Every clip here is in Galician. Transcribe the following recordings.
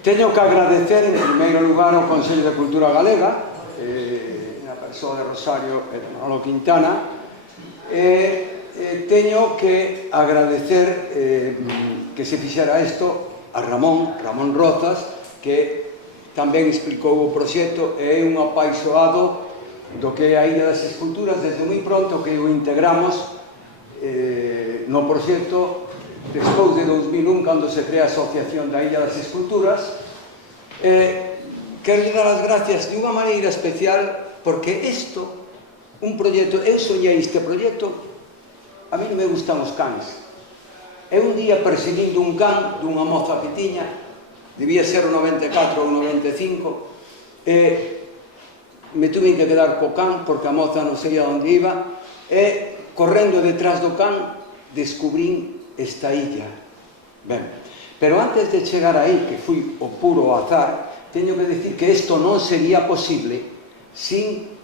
Teño que agradecer en primeiro lugar ao Consello de Cultura Galega, na persoa de Rosario e de Manolo Quintana, teño que agradecer que se fixera isto a Ramón Rozas, que tamén explicou o proxecto e é un apaixoado do que é a Illa das Esculturas desde moi pronto que o integramos no proxecto despois de 2001, cando se crea a Asociación da Illa das Esculturas. Quero dar as gracias de unha maneira especial porque isto, un proxecto, eu soñei este proxecto, a mí non me gustan os cans. E un día perseguindo un can dunha moza que tiña, debía ser o 94 ou 95, me tuve que quedar co can porque a moza non sabía onde iba, e correndo detrás do can descubrín esta illa. Ben, pero antes de chegar aí, que fui o puro azar, teño que decir que isto non sería posible sin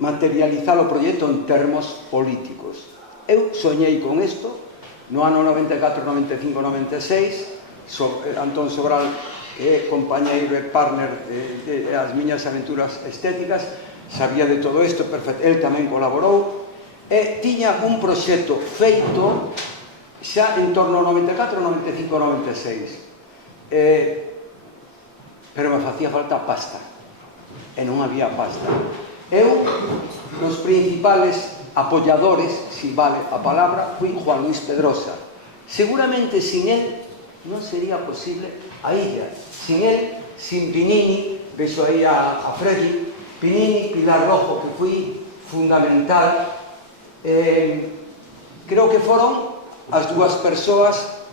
materializar o proxecto en termos políticos. Eu soñei con isto no ano 94, 95, 96, Antón Sobral é compañeiro e partner das miñas aventuras estéticas, sabía de todo isto, el tamén colaborou, e tiña un proxecto feito xa en torno ao 94, 95, 96. Pero me facía falta pasta. E non había pasta. Eu, nos principales apoiadores, si vale a palabra, fui Juan Luis Pedrosa. Seguramente sin él non sería posible a illa. Sin él, sin Pinini, vexo aí a Freddy, Pinini, Pilar Rojo, que fui fundamental. Creo que foron as dúas persoas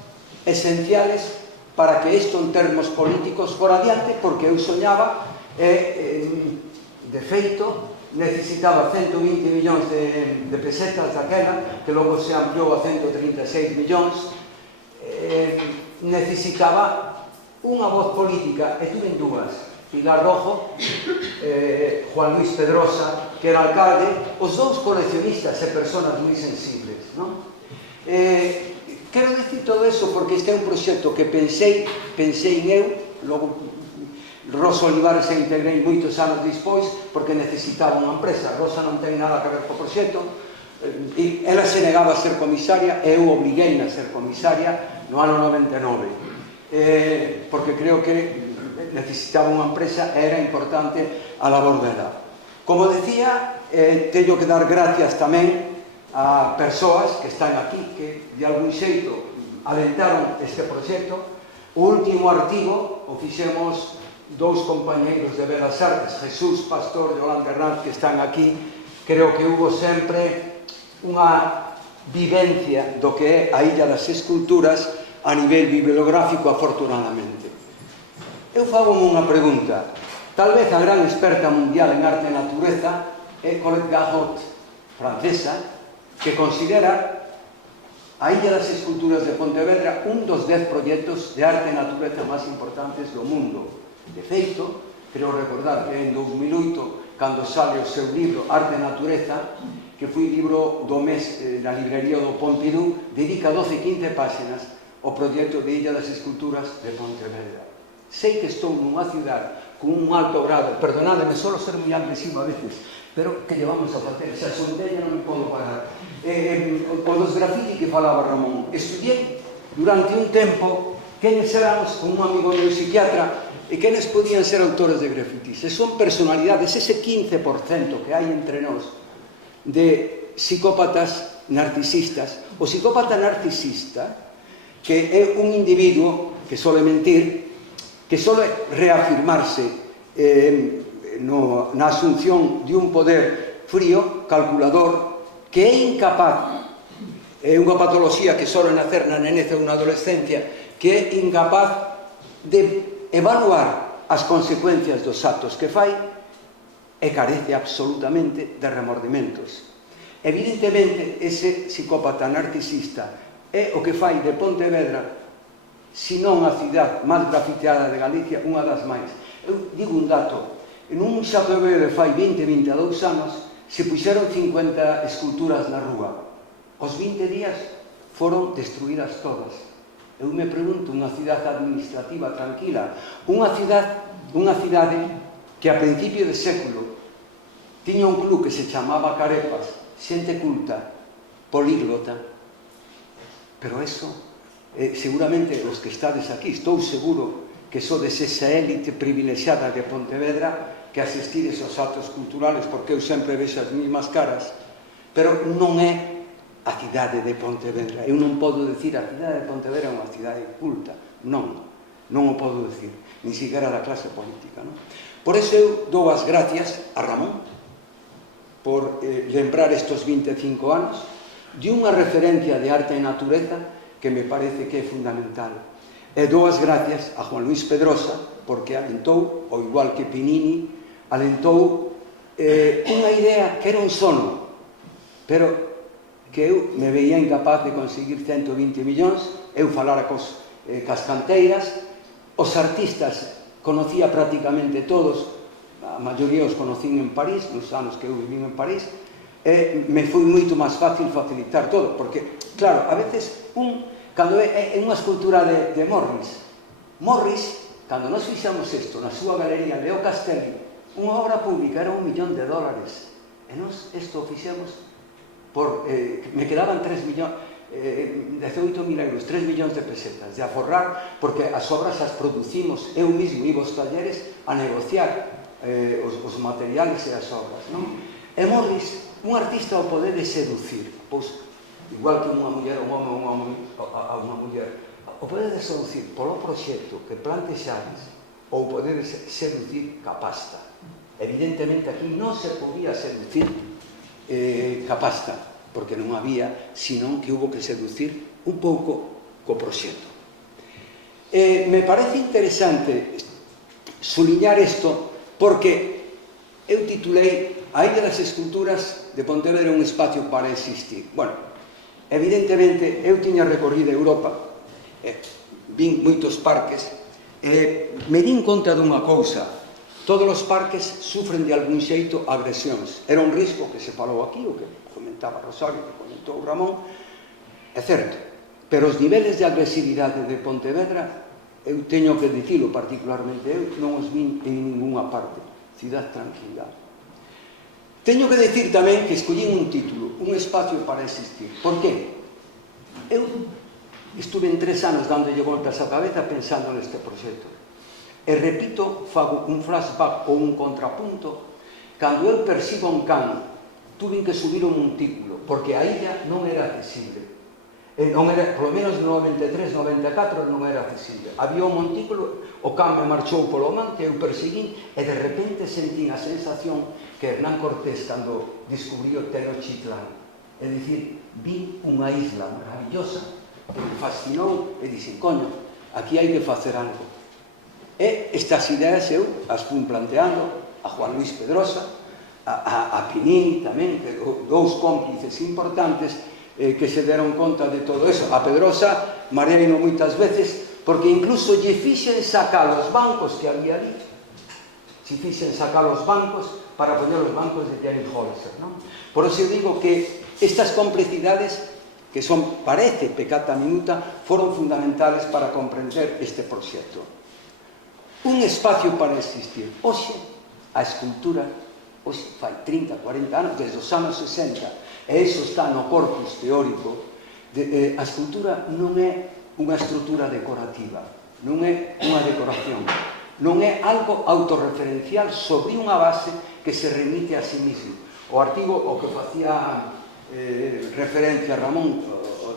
esenciales para que isto en termos políticos fora adiante, porque eu soñaba de feito necesitaba 120 millóns de pesetas daquela, que logo se ampliou a 136 millóns, necesitaba unha voz política, e tuve dúas, Pilar Rojo, Juan Luis Pedrosa, que era alcalde, os dous coleccionistas e persoas moi sensibles, non? Quero dicir todo iso porque este é un proxecto que pensei en eu, logo Rosa Olivares se integrei moitos anos despois porque necesitaba unha empresa. Rosa non ten nada que ver co proxecto, ela se negaba a ser comisaria e eu obliguei a ser comisaria no ano 99, porque creo que necesitaba unha empresa e era importante a labor dela. Como decía, teño que dar gracias tamén a persoas que están aquí, que de algún xeito alentaron este proxecto. O último artigo o fixemos dous compañeiros de Belas Artes, Jesús Pastor e Yolanda Hernández, que están aquí. Creo que hubo sempre unha vivencia do que é a Illa das Esculturas a nivel bibliográfico, afortunadamente. Eu fago unha pregunta. Tal vez a gran experta mundial en arte e natureza é Colette Garot, francesa, que considera a Illa das Esculturas de Pontevedra un dos 10 proxectos de arte e natureza máis importantes do mundo. De feito, quero recordar que en 2008, cando sale o seu libro Arte e Natureza, que foi libro do mes na librería do Pompidou, dedica 12-15 páxinas ao proxecto de Illa das Esculturas de Pontevedra. Sei que estou nunha cidade con un alto grado, perdonádeme, solo ser moi agresivo a veces, pero que llevamos a facer, xa son della, non me podo parar. O dos grafiti que falaba Ramón, estudiei durante un tempo quenes éramos con un amigo meu psiquiatra e quenes podían ser autores de grafitis, e son personalidades, ese 15% que hai entre nós de psicópatas narcisistas. O psicópata narcisista, que é un individuo que sole mentir, que sole reafirmarse na asunción de un poder frío, calculador, que é incapaz, é unha patoloxía que sole nacer na nenez ou na adolescencia, que é incapaz de evaluar as consecuencias dos actos que fai e carece absolutamente de remordimentos. Evidentemente, ese psicópata narcisista é o que fai de Pontevedra, se non a cidade máis grafiteada de Galicia, unha das máis. Eu digo un dato, en un xapeveo de fai 20-22 anos se puxeron 50 esculturas na rúa. Aos 20 días foron destruídas todas. Eu me pregunto, unha cidade administrativa tranquila, unha cidade que a principio de século tiña un club que se chamaba Carepas, xente culta, políglota, pero eso, seguramente os que estades aquí, estou seguro que sodes esa élite privilexiada de Pontevedra que asistides aos actos culturales, porque eu sempre vexo as mesmas caras, pero non é a cidade de Pontevedra. Eu non podo decir a cidade de Pontevedra é unha cidade culta. Non o podo decir, nin siquiera da clase política. Por eso eu dou as gracias a Ramón por lembrar estes 25 anos de unha referencia de arte e natureza que me parece que é fundamental. E dou as gracias a Juan Luis Pedrosa porque alentou, ao igual que Pinini, alentou unha idea que era un sono, pero que eu me veía incapaz de conseguir 120 millóns, eu falara cas canteiras, os artistas conocía prácticamente todos, a maioría os conocín en París, nos anos que eu vivín en París, e me foi moito máis fácil facilitar todo, porque, claro, a veces, cando é unha escultura de Morris, cando nos fixamos isto na súa galería Leo Castelli, unha obra pública era $1 millón, e nos isto fixemos me quedaban 18.000 euros, 3 millóns de pesetas de aforrar, porque as obras as producimos, eu mesmo iba aos talleres a negociar os materiales e as obras. E Morris, un artista ao poder de seducir, pois, igual que unha muller, un home a unha muller, o poder de seducir polo proxecto que plantexades, ou poder de seducir ca pasta. Evidentemente aquí non se podía seducir ca pasta, porque non había, senón que hubo que seducir un pouco co proxecto. Me parece interesante suliñar isto porque eu titulei A Illa das Esculturas de Pontevedra un espacio para existir. Bueno, evidentemente eu tiña recorrido Europa, vin moitos parques, me din conta dunha cousa: todos os parques sufren de algún xeito agresións. Era un risco que se falou aquí, o que comentaba Rosario, que comentou Ramón, é certo, pero os niveles de agresividade de Pontevedra, eu teño que dicilo particularmente, eu non os vin en ninguna parte. Cidade tranquila. Teño que dicir tamén que escollín un título, un espacio para existir. Por que? Eu estuve en 3 anos dándolle voltas á cabeza pensando neste proxecto. E repito, fago un flashback ou un contrapunto, cando eu persigo un can, tuve que subir un montículo, porque a illa non era accesible. Polo menos no 93, 94 non era accesible. Había un montículo, o can me marchou polo monte, eu perseguín, e de repente sentín a sensación que Hernán Cortés, cando descubriu Tenochtitlán, é dicir, vi unha isla maravillosa, que me fascinou, e dixen, coño, aquí hai que facer algo. E estas ideas eu as fui planteando a Juan Luis Pedrosa, a Pinini tamén, dous cómplices importantes que se deron conta de todo eso. A Pedrosa mareino moitas veces porque incluso lle fixen sacar os bancos que había ali, se fixen sacar os bancos para poñer os bancos de Terry Holzer, non? Por eso eu digo que estas complicidades que son, parece, peccata minuta, foron fundamentales para comprender este proxecto. Un espacio para existir. Hoxe, a escultura, hoxe fai 30, 40 anos, desde os anos 60, e iso está no corpus teórico, a escultura non é unha estrutura decorativa, non é unha decoración, non é algo autorreferencial sobre unha base que se remite a sí mismo. O artigo o que facía referencia a Ramón, o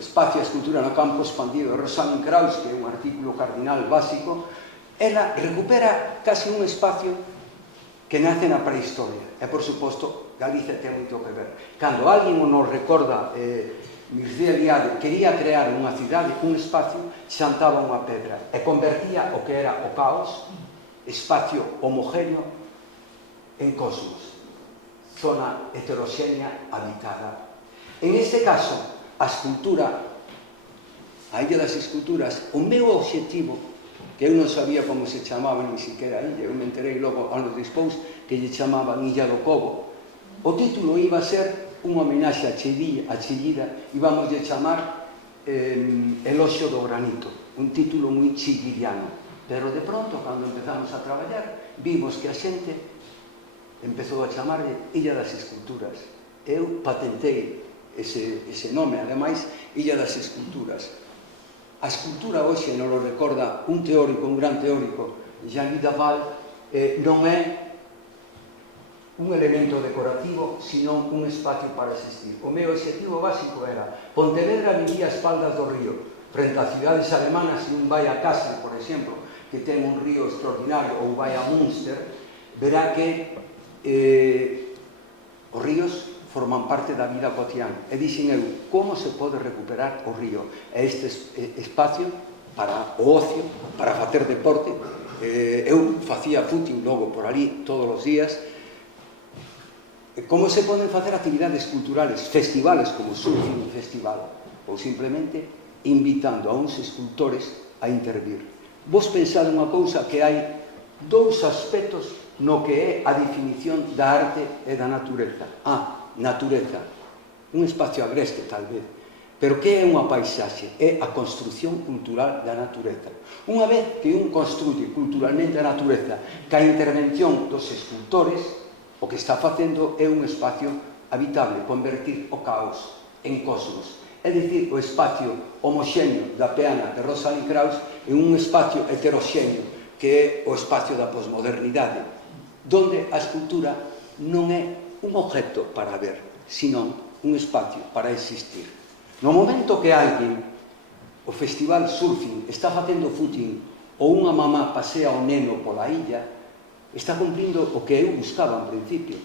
espacio a escultura no campo expandido de Rosalind Krauss, que é un artículo cardinal básico, ela recupera casi un espacio que nace na prehistoria. E, por suposto, Galicia ten moito que ver. Cando alguén nos recorda, Mircea Eliade quería crear unha cidade, un espacio, xantaba unha pedra e convertía o que era o caos, espacio homogéneo, en cosmos, zona heteroxénea habitada. En este caso, a escultura, a Illa das Esculturas, o meu obxectivo, que eu non sabía como se chamaba ni siquiera a illa, eu me enterei logo anos despois que lle chamaban Illa do Cobo. O título iba a ser unha homenaxe a Chillida, íbamos de chamar Eloxio do granito, un título moi chiguiriano, pero de pronto, cando empezamos a traballar, vimos que a xente empezou a chamarlle Illa das Esculturas. Eu patentei ese nome, ademais, Illa das Esculturas. A escultura hoxe nos lo recorda un teórico, un gran teórico, Jean-Louis Daval, non é un elemento decorativo, sino un espacio para existir. O meu objetivo básico era Pontevedra vivía a espaldas do río, frente a cidades alemanas, se un vai a Kassel, por exemplo, que ten un río extraordinario, ou vai a Münster, verá que os ríos forman parte da vida cotidiana. E dixen eu, como se pode recuperar o río? E este espacio para o ocio, para facer deporte. Eu facía footing logo por ali todos os días. Como se poden facer actividades culturales, festivales como Surfing Festival, ou simplemente invitando a uns escultores a intervir. Vos pensad unha cousa, que hai dous aspectos no que é a definición da arte e da natureza. Natureza, un espacio agreste tal vez, pero que é unha paisaxe? É a construción cultural da natureza. Unha vez que un construye culturalmente a natureza, ca intervención dos escultores, o que está facendo é un espacio habitable, convertir o caos en cosmos. É dicir, o espacio homoxéneo da peana de Rosalind Krauss é un espacio heteroxéneo, que é o espacio da posmodernidade, donde a escultura non é un objeto para ver, sino un espacio para existir. No momento que alguén, o festival Surfing, está facendo footing, ou unha mamá pasea o neno pola illa, está cumplindo o que eu buscaba en principio,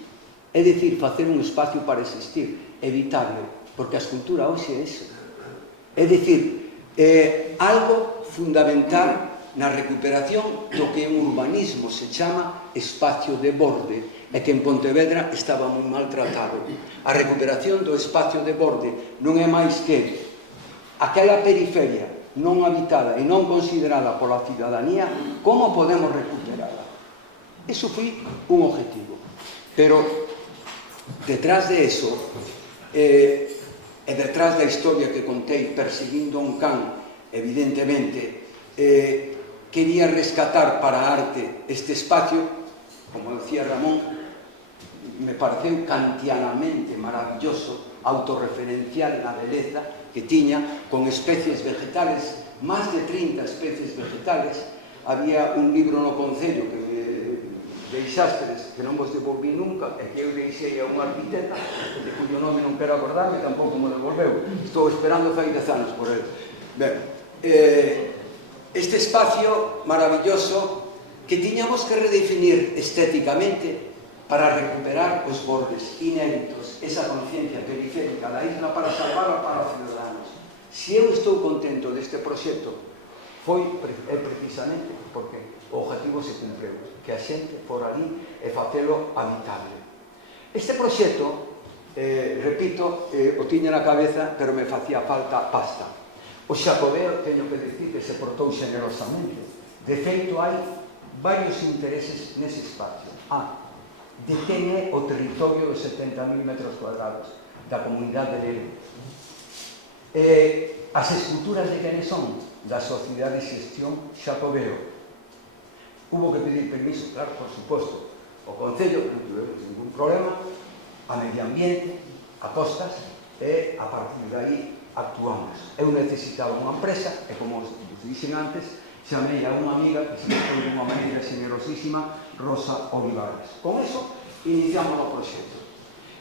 é dicir, facer un espacio para existir, evitable, porque a escultura hoxe é iso. É dicir, algo fundamental na recuperación do que en urbanismo se chama espacio de borde, e que en Pontevedra estaba moi maltratado. A recuperación do espacio de borde non é máis que aquela periferia non habitada e non considerada pola cidadanía, como podemos recuperala? Eso foi un objetivo. Pero detrás de eso, e detrás da historia que contei perseguindo un can, evidentemente, quería rescatar para a arte este espacio, como decía Ramón, me pareceu kantianamente maravilloso, autorreferencial na beleza que tiña, con especies vegetales, máis de 30 especies vegetales. Había un libro no Concello que me deixastes, que non vos devolví nunca, e que eu deixei a unha arquiteta, de cuyo nome non quero acordarme, tampouco me devolveu. Estou esperando fai 10 anos por ele. Ben, este espacio maravilloso que tiñamos que redefinir estéticamente para recuperar os bordes inéditos, esa conciencia periférica da isla, para salvarla para os ciudadanos. Se eu estou contento deste proxecto, é precisamente porque o objetivo se cumpreu, que a xente for ali e facelo habitable. Este proxecto, repito, o tiña na cabeza, pero me facía falta pasta. O Xacobeo, teño que dicir, que se portou generosamente. De feito, hai varios intereses nese espacio. De quen é o territorio de 70.000 metros cuadrados da comunidade de Leo. As esculturas de quen son? Da Sociedade de Xestión Xacobeo. Hubo que pedir permiso, claro, por suposto, o Concello, non tuve ningún problema, a medio ambiente, a costas, e a partir de aí actuamos. Eu necesitaba unha empresa, e como os dixen antes, chamei a unha amiga que se foi de unha maneira generosísima, Rosa Olivares. Con eso iniciamos o proxecto.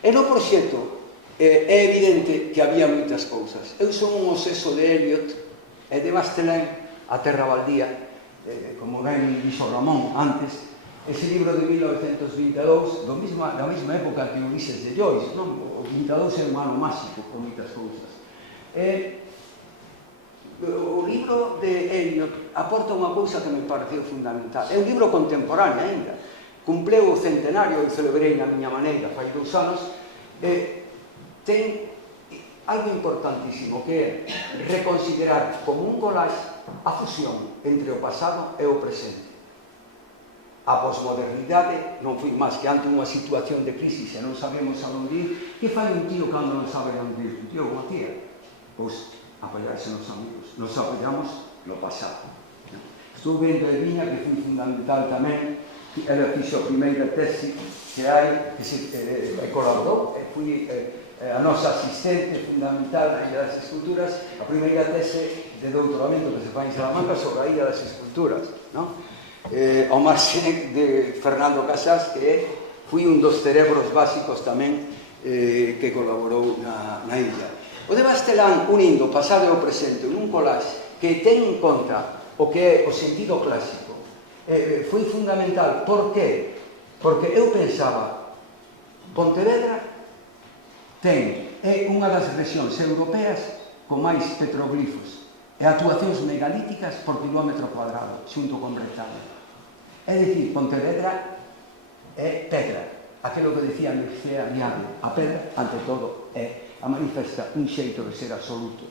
E no proxecto é evidente que había moitas cousas. Eu son un obseso de Eliot e de Bastelain, A Terra Baldía, como ben dixo Ramón antes, ese libro de 1922, da mesma época que Ulises de Joyce, non? O 22 é un ano máxico con moitas cousas. O libro de Eliot aporta unha cousa que me pareceu fundamental. É un libro contemporáneo ainda. Cumpleu o centenario, eu celebrei na miña maneira fai 2 anos, ten algo importantísimo, que é reconsiderar como un collage a fusión entre o pasado e o presente. A posmodernidade non foi máis que ante unha situación de crisis e non sabemos a onde ir. Que fai un tío cando non sabe onde ir? Un tío como a tía? Pois apoyarse nos amigos. Nos apoyamos no pasado. Estuve vendo de Viña, que foi fundamental tamén. Ela fixo a primeira tese que hai, que colaborou, e fui a nosa asistente fundamental na Illa das Esculturas, a primeira tese de doutoramento que se fai en Salamanca sobre a Illa das Esculturas, non? Ao marxe de Fernando Casas, que foi un dos cerebros básicos tamén que colaborou na illa. O de Bastelán, unindo o pasado e o presente nun collage que ten en conta o que é o sentido clásico, foi fundamental. Por qué? Porque eu pensaba, Pontevedra é unha das rexións europeas con máis petroglifos e actuacións megalíticas por kilómetro cuadrado, xunto con Bretaña. É dicir, Pontevedra é pedra, aquilo que decía Mircea Eliade, a pedra, ante todo, a manifesta un xeito de ser absoluto.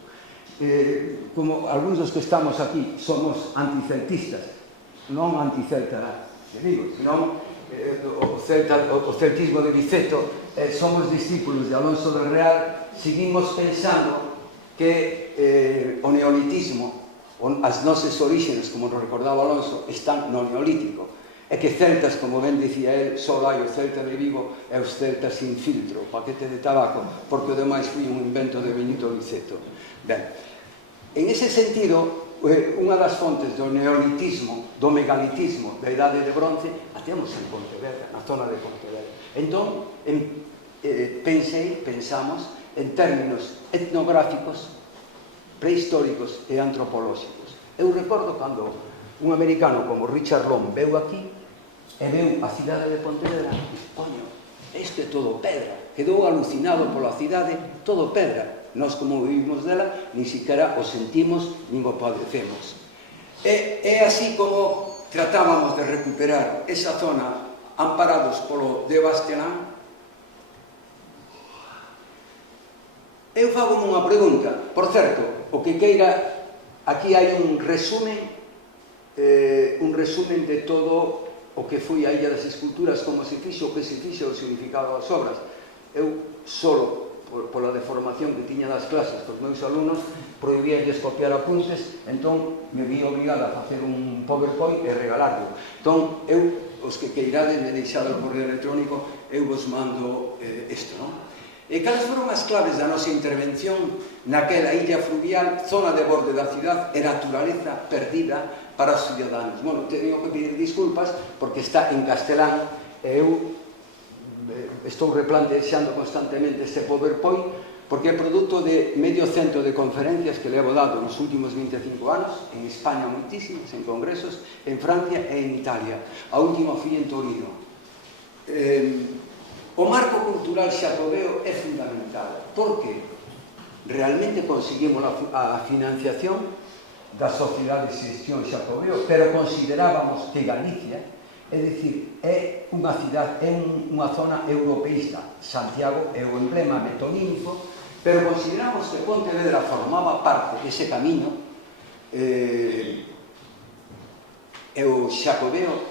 Como algúns dos que estamos aquí somos anticeltistas, non anticelta de Vigo, senón o celtismo de Biceto, somos discípulos de Alonso del Real, seguimos pensando que o neolitismo, as nosas orígenes, como nos recordaba Alonso, están no neolítico, e que celtas, como ben dicía el, só hai o celta de Vigo e os celtas sin filtro, o paquete de tabaco, porque o demais foi un invento de Benito Biceto. Ben, en ese sentido, unha das fontes do neolitismo, do megalitismo, da Idade de Bronce, a temos en Pontevedra, na zona de Pontevedra. Entón, pensamos en términos etnográficos, prehistóricos e antropolóxicos. Eu recordo cando un americano como Richard Long veu aquí e veu a cidade de Pontevedra e dixo, coño, isto é todo pedra. Quedou alucinado pola cidade, todo pedra. Nós, como vivimos dela, ni siquiera o sentimos, nin o padecemos. É así como tratábamos de recuperar esa zona amparados polo de Bastelán. Eu fago unha pregunta. Por certo, o que queira, aquí hai un resumen de todo o que foi a Illa das Esculturas, como se fixo, o que se fixo, o significado das obras. Eu, solo pola deformación que tiña das clases cos meus alumnos, prohibíalles copiar apuntes, entón me vi obligada a facer un PowerPoint e regalarlo. Entón, eu, os que queirades, me deixado o correo electrónico, eu vos mando isto, non? E cales foron as claves da nosa intervención naquela illa fluvial, zona de borde da cidade e naturaleza perdida para os ciudadanos? Bueno, teño que pedir disculpas porque está en castelán e eu estou replanteando constantemente este PowerPoint porque é produto de medio cento de conferencias que levo dado nos últimos 25 anos, en España moitísimos, en congresos, en Francia e en Italia. A última fui en Torino. O marco cultural xacobeo é fundamental porque realmente conseguimos a financiación da Sociedade de Xestión Xacobeo, pero considerábamos que Galicia, é dicir, é unha cidade, é unha zona europeísta. Santiago é o emblema metonímico, pero consideramos que Pontevedra formaba parte dese camiño e o Xacobeo,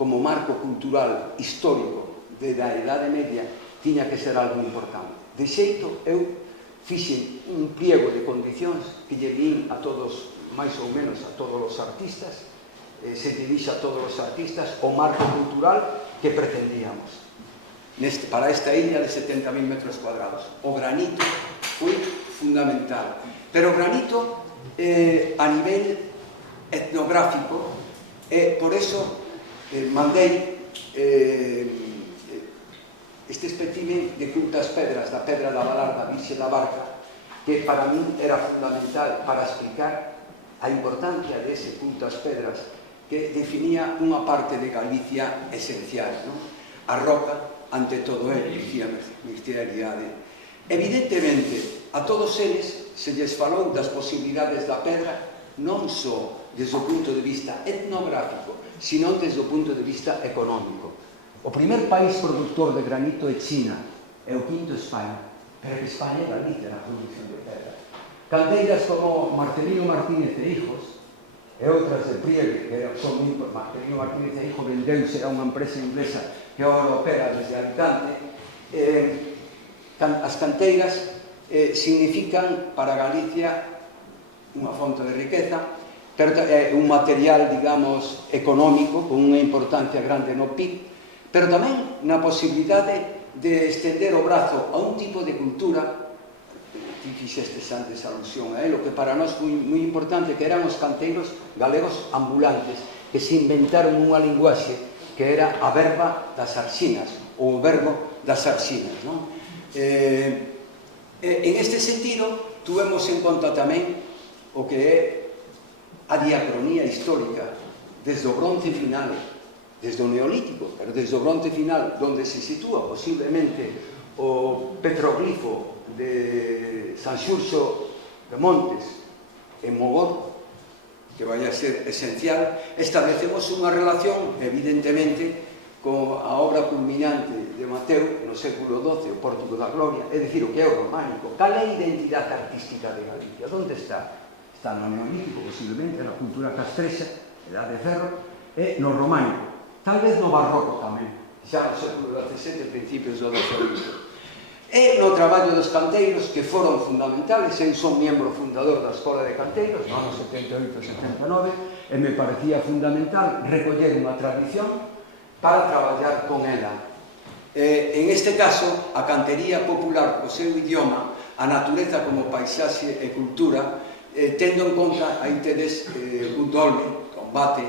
como marco cultural histórico da Idade Media, tiña que ser algo importante. De xeito, eu fixen un pliego de condicións que lle din a todos, máis ou menos a todos os artistas, se dirixa a todos os artistas, o marco cultural que pretendíamos para esta illa de 70.000 metros cuadrados. O granito foi fundamental, pero o granito a nivel etnográfico, por eso mandei este espécimen de cultas pedras, da pedra da Valar, da Virxe da Barca, que para min era fundamental para explicar a importancia dese cultas pedras que definía unha parte de Galicia esencial, non? A roca, ante todo el, dicía Mircea Eliade. Evidentemente, a todos eles se lles falou das posibilidades da pedra non só desde o punto de vista etnográfico, sino desde o punto de vista económico. O primer país productor de granito é China, é o quinto España, pero que España é Galicia na produción de pedra. Canteiras como Marcelino Martínez e Hijos e outras de Priel, que son moi importantes. Marcelino Martínez e Hijos vendeuse a unha empresa inglesa que agora opera desde Alicante. As canteiras significan para Galicia unha fonte de riqueza, pero é un material, digamos, económico, con unha importancia grande no PIB, pero tamén na posibilidade de estender o brazo a un tipo de cultura, ti fixestes antes alusión a lo que para nós foi moi importante, que eran os canteiros galegos ambulantes, que se inventaron unha linguaxe que era a verba das arxinas, ou o verbo das arxinas, non? En este sentido, tuvemos en conta tamén o que é a diacronía histórica desde o bronce final, desde o neolítico, pero desde o bronce final, donde se sitúa posiblemente o petroglifo de San Xurxo de Montes en Mogor, que vai a ser esencial, establecemos unha relación, evidentemente, con a obra culminante de Mateu no século XII, o Pórtico da Gloria, é dicir, o que é o románico. Cal é a identidade artística de Galicia? Onde está? Está no neolítico, posiblemente, na cultura castrexa, Edade de Ferro, e no románico. Tal vez no barroco tamén, xa no século XVII, principios do XVIII. E no traballo dos canteiros, que foron fundamentales, eu son miembro fundador da Escola de Canteiros, no ano 78-79, e me parecía fundamental recoller unha tradición para traballar con ela. En este caso, a cantería popular, o seu idioma, a natureza como paisaxe e cultura, tendo en conta, aí tedes Gundolme, combate,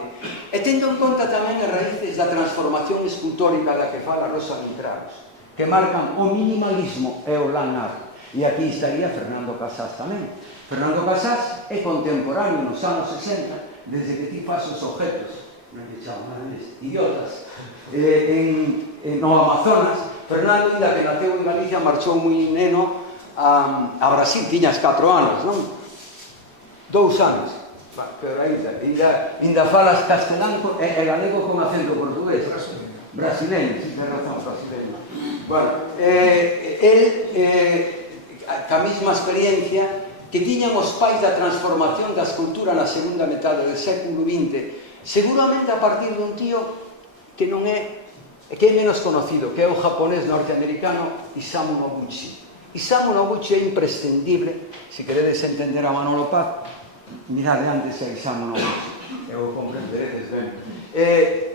e tendo en conta tamén as raíces da transformación escultórica da que fala Rosa Mitraos, que marcan o minimalismo e o land art. E aquí estaría Fernando Casás tamén. Fernando Casás é contemporáneo nos anos 60, desde que ti faz os objetos, non que chaman idiotas, no Amazonas. Fernando, ainda que naceu en Galicia, marchou moi neno a Brasil, tiñas 4 anos, non? 2 anos, pero ainda falas castelán e galego con acento portugués. Brasileño, si ten razón, brasileño. Bueno, ca mesma experiencia que tiñan os pais da transformación da escultura na segunda metade do século XX, seguramente a partir dun tío que non é, que é menos conocido, que é o japonés norteamericano Isamu Noguchi. Isamu Noguchi é imprescindible, se queredes entender a Manolo Paz, mirade antes a Isamu Noguchi, eu comprenderedes ben.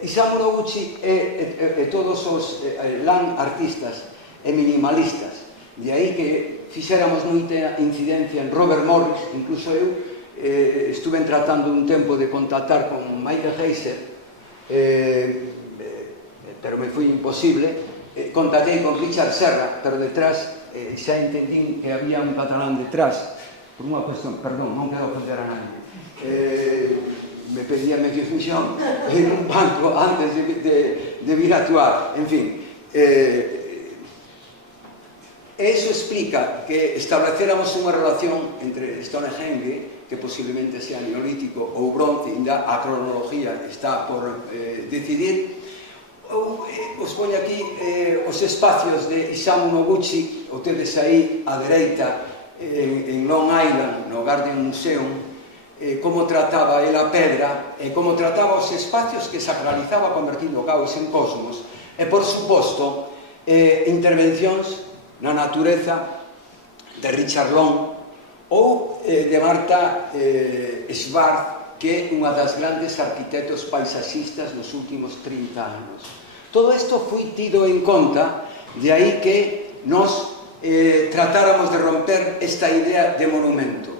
Isamu Noguchi e todos os land artistas e minimalistas, de aí que fixéramos moita incidencia en Robert Morris, incluso eu estuve tratando un tempo de contactar con Michael Heiser, pero me foi imposible. Contactei con Richard Serra, pero detrás xa entendín que había un catalán detrás, por unha cuestión, perdón, non quero ofender a nadie, me pedía medio millón en un banco antes de vir a actuar, en fin. Eso explica que establecéramos unha relación entre Stonehenge, que posiblemente sea neolítico ou bronce, ainda a cronología está por decidir. Os poño aquí os espacios de Isamu Noguchi, o tedes aí á dereita en Long Island, no Garden Museum, como trataba el a pedra e como trataba os espacios que sacralizaba convertindo o caos en cosmos, e por suposto intervencións na natureza de Richard Long ou de Martha Schwartz, que é unha das grandes arquitectos paisaxistas nos últimos 30 anos. Todo isto foi tido en conta, de aí que nos tratáramos de romper esta idea de monumento.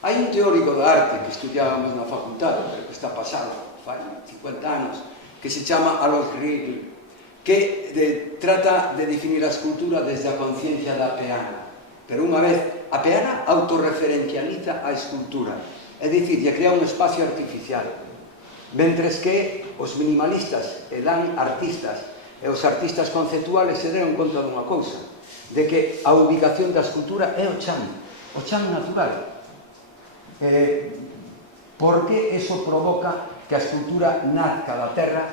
Hai un teórico da arte que estudiábamos na facultade, pero que está pasado, fai 50 anos, que se chama Alois Riegel, que trata de definir a escultura desde a conciencia da peana. Pero unha vez, a peana autorreferencializa a escultura, é dicir, lle crea un espacio artificial, mentres que os minimalistas e land artistas e os artistas conceptuales se deron conta dunha cousa, de que a ubicación da escultura é o chan natural. Porque eso provoca que a escultura nazca da terra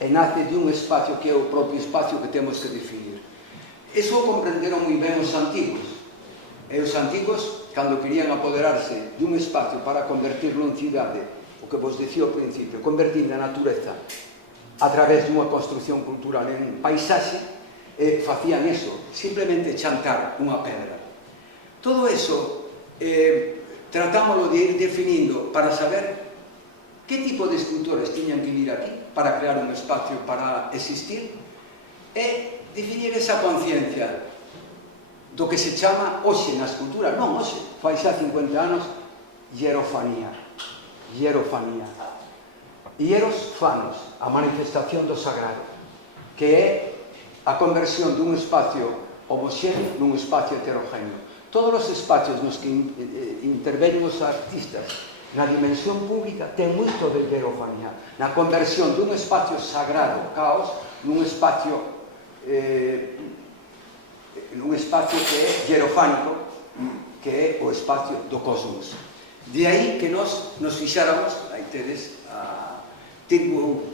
e nace de un espacio que é o propio espacio que temos que definir. Eso comprenderon moi ben os antigos. E os antigos, cando querían apoderarse dun espacio para convertirlo en cidade, o que vos dicía ao principio, convertir a natureza a través dunha construción cultural en paisaxe, facían eso, simplemente chantar unha pedra. Todo eso tratámoslo de ir definindo para saber que tipo de escultores tiñan que vir aquí para crear un espacio para existir e definir esa conciencia do que se chama hoxe na escultura, non hoxe, fai xa 50 anos, hierofanía. Hierofanía. Hieros fanos, a manifestación do sagrado, que é a conversión dun espacio homoxéneo nun espacio heterogéneo. Todos os espacios nos que interveñen os artistas na dimensión pública ten moito de hierofanía, na conversión dun espacio sagrado, caos, nun espacio que é hierofánico, que é o espacio do cosmos. De aí que nos fixáramos, aí tedes a Tirgu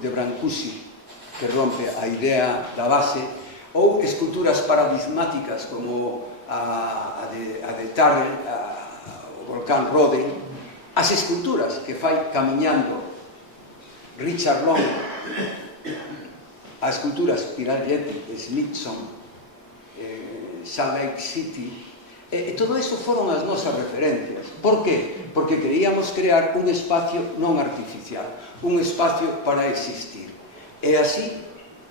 de Brancusi, que rompe a idea da base, ou esculturas paradigmáticas como a de Tarrell, o volcán Roden, as esculturas que fai camiñando Richard Long, as esculturas Piral Yeti, Smithson, Salt Lake City, e todo iso foron as nosas referencias. Por qué? Porque queríamos crear un espacio non artificial, un espacio para existir. E así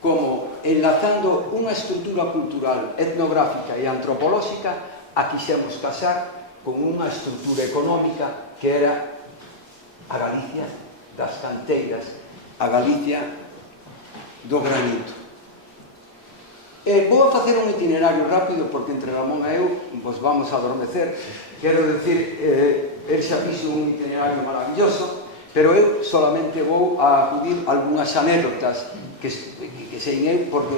como enlazando unha estrutura cultural, etnográfica e antropolóxica, a quixemos casar con unha estrutura económica que era a Galicia das canteiras, a Galicia do granito. Vou a facer un itinerario rápido porque entre Ramón e eu vos vamos a adormecer. Quero dicir, el xa fixo un itinerario maravilloso, pero eu solamente vou a acudir algunhas anécdotas que sei eu porque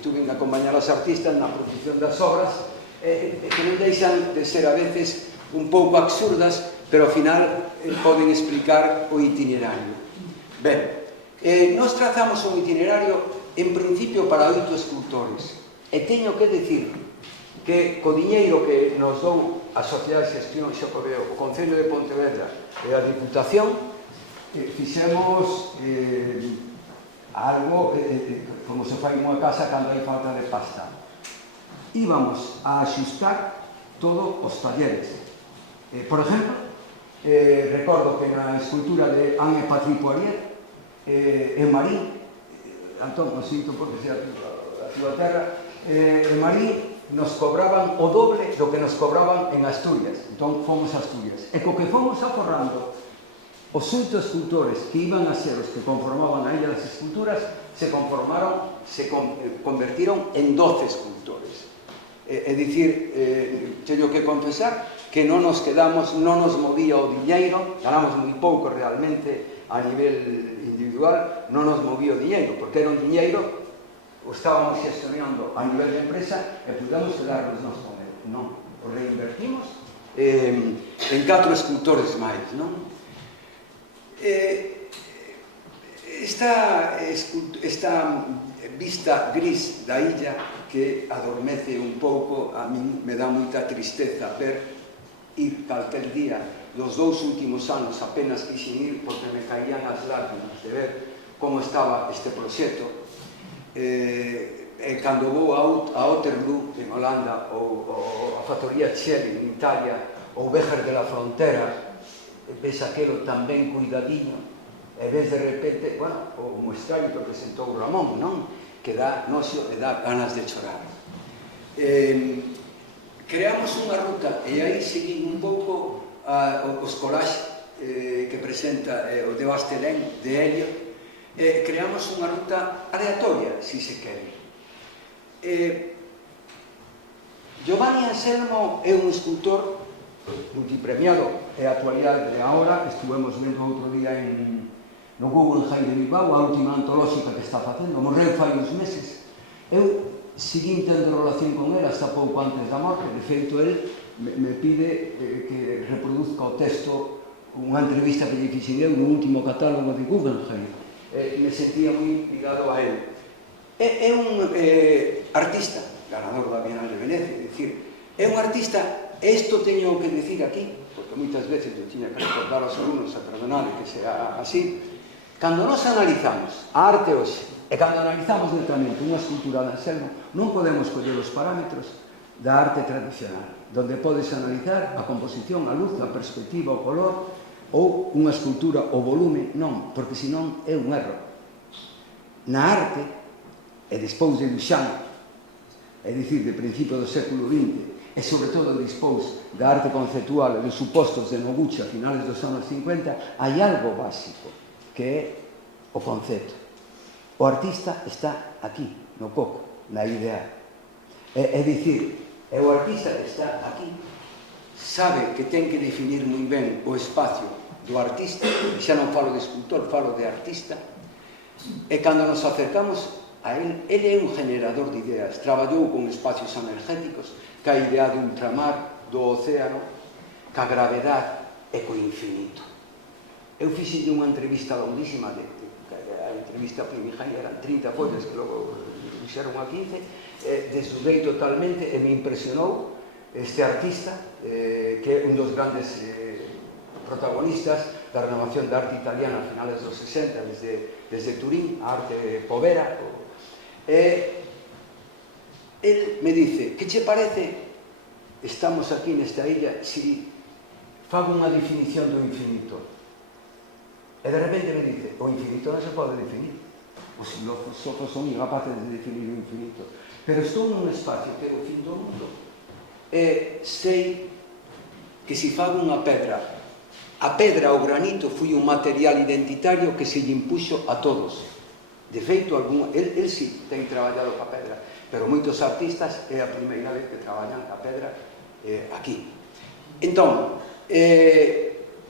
tuve que acompañar aos artistas na produción das obras que non deixan de ser a veces un pouco absurdas, pero ao final poden explicar o itinerario. Ben, nós trazamos un itinerario en principio para 8 escultores e teño que decir que co diñeiro que nos dou a Sociedade de Xestión Xacobeo, o Concello de Pontevedra e a Diputación, fixemos algo como se fai nunha casa cando hai falta de pasta. Íbamos a axustar todos os talleres. Por exemplo, recordo que na escultura de Anne Patrick Poirier en Marín, Antón, o sinto porque sea a súa terra, en Marín nos cobraban o doble do que nos cobraban en Asturias. Entón fomos a Asturias. E co que fomos aforrando os 8 escultores que iban a ser os que conformaban a Illa das Esculturas se convertiron en 12 escultores. É dicir, teño que confesar que non nos quedamos, non nos movía o diñeiro, ganamos moi pouco realmente a nivel individual, non nos movía o diñeiro, porque era un diñeiro o estábamos gestionando a nivel de empresa e pudemos quedarnos nos con ele. Non, o reinvertimos en 4 escultores máis, non? Esta vista gris da illa que adormece un pouco, a min me dá moita tristeza ver ir calquer día dos 2 últimos anos apenas quixen ir porque me caían as lágrimas de ver como estaba este proxecto. Cando vou a Otterloo en Holanda ou a factoría Celli en Italia ou Béjar de la Frontera, ves aquelo tan ben cuidadiño e ves de repente, bueno, o muestrario que presentou Ramón, non? Que dá noxo e dá ganas de chorar. Creamos unha ruta e aí seguín un pouco os collages que presenta o de Bastelén, de Elliot. Creamos unha ruta aleatoria, si se quere. Giovanni Anselmo é un escultor multipremiado e a actualidade de agora. Estuvemos vendo outro día no Guggenheim de Bilbao a última antolóxica que está facendo. Morreu fai uns meses. Eu seguín tendo relación con ele hasta pouco antes da morte. De feito, ele me pide que reproduzca o texto, unha entrevista que lle fixen eu no último catálogo de Guggenheim. Me sentía moi ligado a ele. É un artista, ganador da Bienal de Venecia, é dicir, é un artista, e isto teño que decir aquí, porque moitas veces eu tiña que recordar aos alumnos, a perdonade que sea así. Cando nos analizamos a arte hoxe e cando analizamos netamente unha escultura de Anselmo, non podemos coller os parámetros da arte tradicional. donde podes analizar a composición, a luz, a perspectiva, o color, ou unha escultura, o volume, non, porque senón é un erro. Na arte, e despois de Duchamp, é dicir, de principio do século XX, e sobre todo despois da arte conceptual e dos supostos de Noguchi a finales dos anos 50, hai algo básico, que é o concepto. O artista está aquí, no coco, na idea. É dicir, o artista está aquí, sabe que ten que definir moi ben o espacio do artista, xa non falo de escultor, falo de artista, e cando nos acercamos a él é un generador de ideas, traballou con espacios energéticos, ca idea do ultramar, do océano, ca gravedade e co infinito. Eu fixe unha entrevista longuísima, a entrevista primigenia eran 30 follas que logo fixeron a 15, desnudei totalmente e me impresionou este artista, que é un dos grandes protagonistas da renovación da arte italiana a finales dos 60, desde Turín, a arte povera. Él me dice, que che parece, estamos aquí nesta illa, si fago unha definición do infinito? E de repente me dice, o infinito non se pode definir. Os filósofos son incapaces de definir o infinito. Pero estou nun espacio que é o fin do mundo. E sei que se fago unha pedra, a pedra, o granito, foi un material identitario que se lle impuxo a todos. De feito, el sí ten traballado ca pedra, pero moitos artistas é a primeira vez que traballan ca pedra aquí. Entón,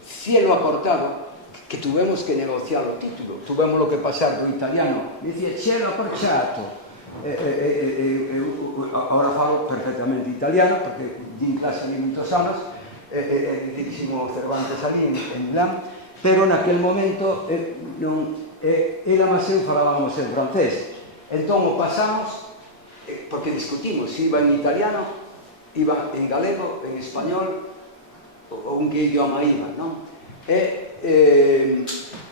cielo acortado, que tuvemos que negociar o título, tuvemos que pasar do italiano, dicía cielo acorchato, agora falo perfectamente italiano, porque din clase de moitos anos, dicísimo Cervantes ali en Milán, pero naquel momento era máis eu falábamos en francés. Entón o pasamos, porque discutimos, se iba en italiano, iba en galego, en español, ou un que idioma iba, non?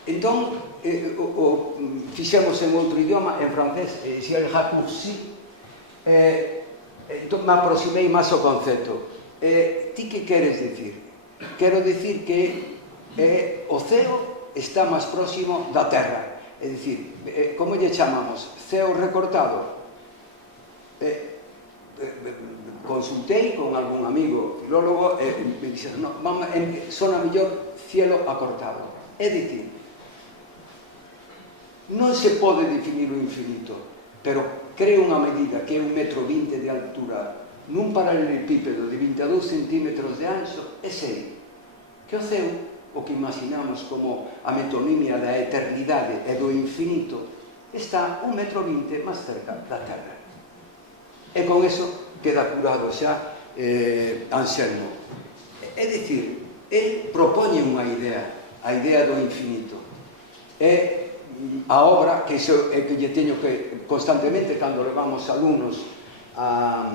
Entón, fixemos en outro idioma, en francés, si el raccourci, entón me aproximei máis ao concepto. Ti que queres dicir? Quero dicir que o ceo está máis próximo da terra. É dicir, como lle chamamos? Ceo recortado? Consultei con algún amigo filólogo e me dixeron, sona mellor cielo acortado. É dicir, non se pode definir o infinito, pero creo unha medida que é 1,20 m de altura nun paralelepípedo de 22 centímetros de ancho, e sei que o ceo, o que imaginamos como a metonimia da eternidade e do infinito, está 1,20 m máis cerca da Terra. E con eso queda curado xa Anselmo. É dicir, el propone unha idea, a idea do infinito. É a obra que lle teño que constantemente, cando levamos alumnos a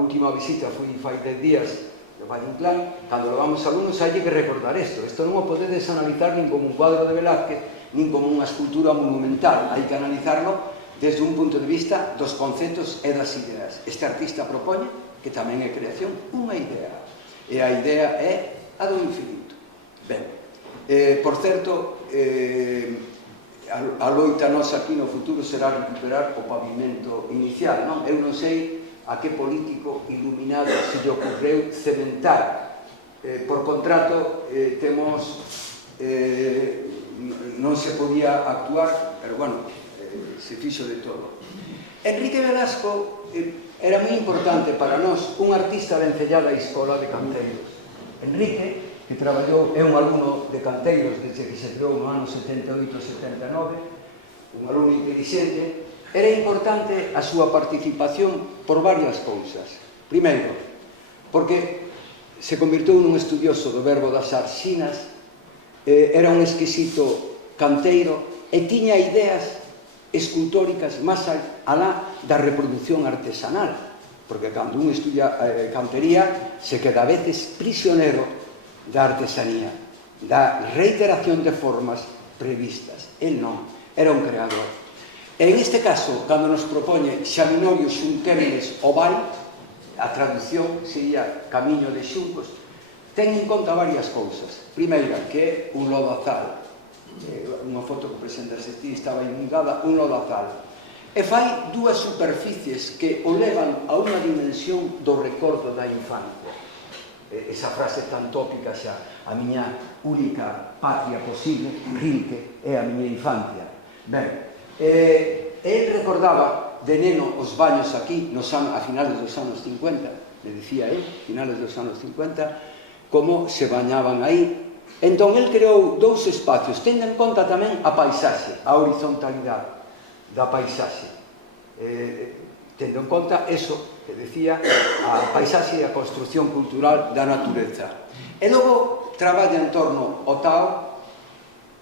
última visita foi fai 10 días de Valle Inclán, cando levamos alumnos hai que recordar isto non o podedes analizar nin como un cuadro de Velázquez nin como unha escultura monumental, hai que analizarlo desde un punto de vista dos conceptos e das ideas. Este artista propone, que tamén é creación, unha idea, e a idea é a do infinito. Ben, por certo, a loita nosa aquí no futuro será recuperar o pavimento inicial, non? Eu non sei a que político iluminado se lle ocorreu cementar. Por contrato, non se podía actuar, pero bueno, se fixo de todo. Enrique Velasco era moi importante para nós, un artista vencellado á Escola de Canteiros. Enrique, que traballou, é un alumno de Canteiros desde que se creou no ano 78-79, un alumno inteligente. Era importante a súa participación por varias cousas. Primeiro, porque se convirtou nun estudioso do verbo das arxinas, era un exquisito canteiro e tiña ideas escultóricas máis alá da reproducción artesanal, porque cando un estudia cantería se queda a veces prisionero da artesanía, da reiteración de formas previstas. El non, era un creador. E en este caso, cando nos propone Xaminorio Xunqueles Obai, a traducción sería Camiño de Xuncos, ten en conta varias cousas. Primeira, que é un lodazal, unha foto que presentas ti, estaba inundada, un lodazal, e fai dúas superficies que o levan a unha dimensión do recordo da infancia. Esa frase tan tópica xa, a miña única patria posible, Rilke, é a miña infancia. Ben, el recordaba de neno os baños aquí a finales dos anos 50, me decía él, finales dos anos 50, como se bañaban aí. Entón, el creou dous espacios, tendo en conta tamén a paisaxe, a horizontalidade da paisaxe. Tendo en conta eso que decía, a paisaxe e a construción cultural da natureza. E logo traballa en torno ao Tao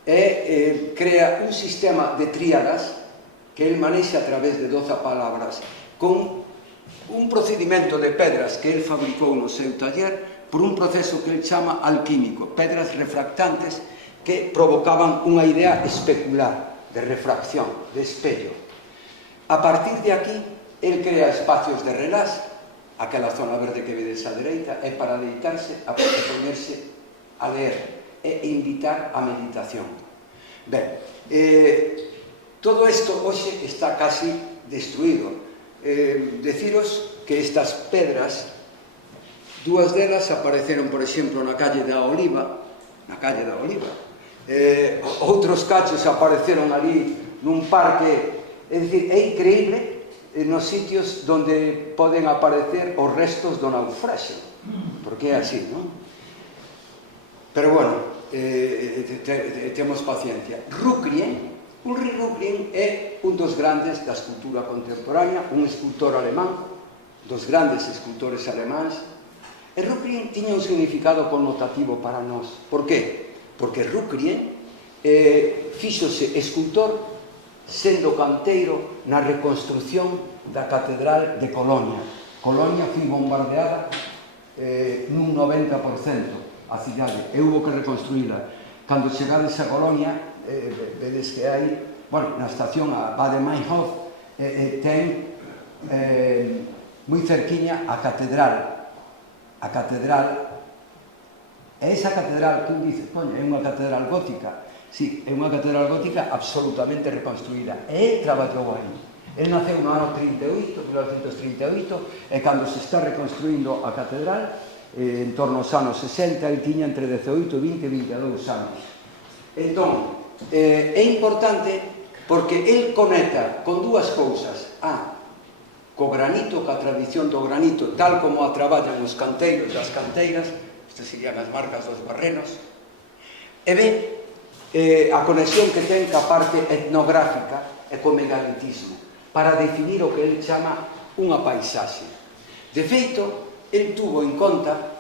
e crea un sistema de tríadas que el manexa a través de 12 palabras con un procedimento de pedras que el fabricou no seu taller por un proceso que el chama alquímico, pedras refractantes que provocaban unha idea especular de refracción, de espello. A partir de aquí, el crea espacios de relax, aquela zona verde que vedes á dereita, é para deitarse, a ponerse a ler e invitar a meditación. Ben, todo isto hoxe está casi destruído. Deciros que estas pedras, dúas delas apareceron, por exemplo, na calle da Oliva, outros cachos apareceron ali nun parque. É dicir, é increíble nos sitios donde poden aparecer os restos do naufraxio, porque é así, non? Pero bueno, temos paciencia. Ulrich Rucrien é un dos grandes da escultura contemporánea, un escultor alemán, dos grandes escultores alemáns. E Rucrien tiña un significado connotativo para nós. Por qué? Porque Rucrien fíxose escultor sendo canteiro na reconstrucción da Catedral de Colonia. Colonia foi bombardeada nun 90% a cidade, e hubo que reconstruíla. Cando chegades a Colonia, vedes que hai, bueno, na estación a Bad Meinhof, ten moi cerquiña a catedral. A catedral, e esa catedral que un dice, coño, é unha catedral gótica. Sí, é unha catedral gótica absolutamente reconstruída. E el traballou aí. El naceu no ano 1938, e cando se está reconstruindo a catedral, en torno aos anos 60, el tiña entre 18, 20 e 22 anos. Entón, é importante porque el conecta con dúas cousas. Co granito, ca tradición do granito, tal como a traballan os canteiros das canteiras, estas serían as marcas dos barrenos, e ve a conexión que ten ca parte etnográfica e co megalitismo, para definir o que el chama unha paisaxe. De feito, el tuvo en conta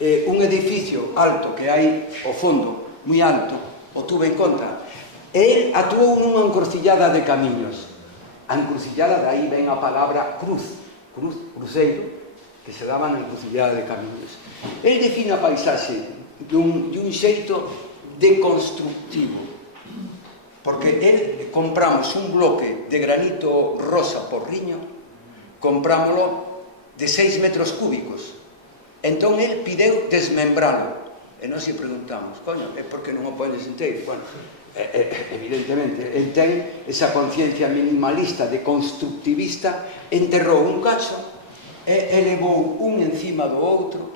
un edificio alto que hai ao fondo, moi alto, o tuvo en conta, e el actuou nunha encrucillada de camiños. A encrucillada, de aí ven a palabra cruz, cruceiro, que se daba na encrucillada de camiños. El define a paisaxe dun xeito deconstructivo, porque compramos un bloque de granito rosa porriño, comprámoslo de 6 metros cúbicos. Entón, el pideu desmembralo. E nós se preguntamos, coño, é porque non o pones inteiro? Bueno, evidentemente, el ten esa conciencia minimalista, de constructivista, enterrou un cacho e elevou un encima do outro,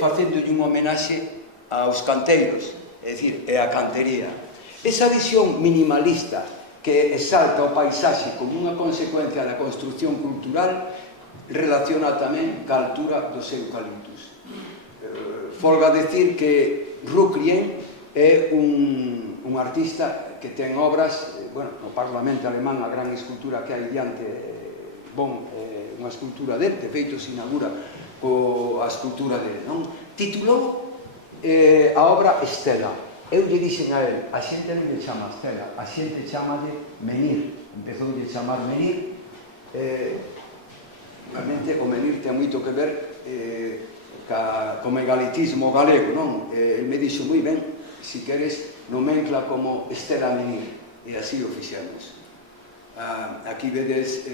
facéndolle un homenaxe aos canteiros, é dicir, a cantería. Esa visión minimalista que exalta o paisaxe como unha consecuencia da construcción cultural relaciona tamén ca altura dos eucaliptus. Folga decir que Rucrien é un artista que ten obras, no Parlamento alemán, a gran escultura que hai diante, unha escultura dele, de feito se inaugura a escultura dele, non? Titulou a obra Estela. Eu lle dixen a él, a xente non lle chama Estela, a xente chama de Menir, empezou de chamar Menir. Realmente o Menir ten moito que ver co megalitismo galego, non? El me dixo moi ben, si queres, nomencla como Estela Menir, e así o fixemos. Aquí vedes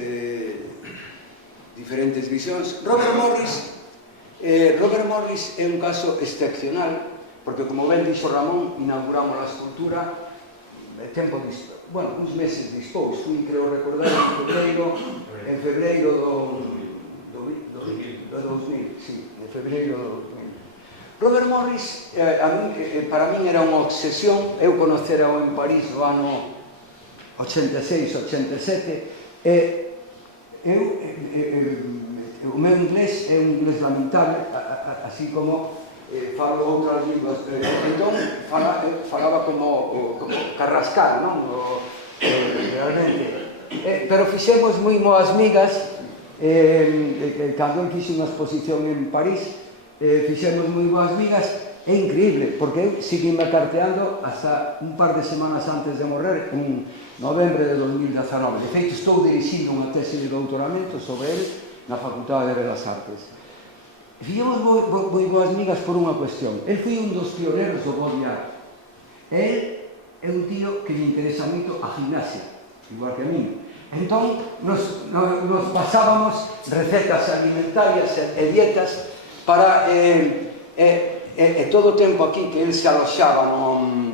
diferentes visións. Robert Morris é un caso excepcional, porque, como ben dixo Ramón, inauguramos a escultura uns meses despois. Fui, creo recordar, en febreiro do 2000, sí, en febreiro do 2000. Robert Morris, para min era unha obsesión. Eu conocera en París no ano 86, 87, o meu inglés é un inglés lamentable, así como falo outras línguas. Entón, falaba como Carrascal, non? Realmente. Pero fixemos moi boas migas. Cando eu fixe unha exposición en París, fixemos moi boas migas. É increíble, porque eu seguime carteando hasta un par de semanas antes de morrer, en novembro de 2019. De feito, estou dirixindo unha tese de doutoramento sobre ele na Facultade de Belas Artes. Fixemos moi boas migas por unha cuestión. El foi un dos pioneros do body art. El é un tío que lle interesa moito a gimnasia, igual que a mí. Entón, nos pasábamos recetas alimentarias e dietas para... todo o tempo aquí que el se aloxaba no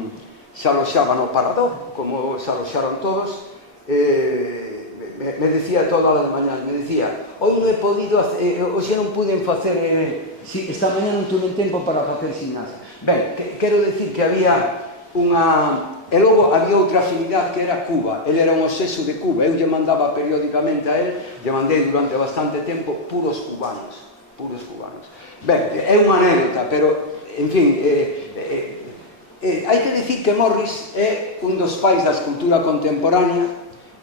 Parador, como se aloxaron todos, me decía todas as mañas, me decía: hoy non he podido, hoxe non pude facer, esta mañá non tuve tempo para facer gimnasia. Ben, quero decir que había unha... E logo había outra afinidade que era Cuba. El era un obseso de Cuba. Eu lle mandaba periódicamente a el, lle mandei durante bastante tempo puros cubanos. Ben, é unha anécdota, pero, en fin, hai que dicir que Morris é un dos pais da escultura contemporánea,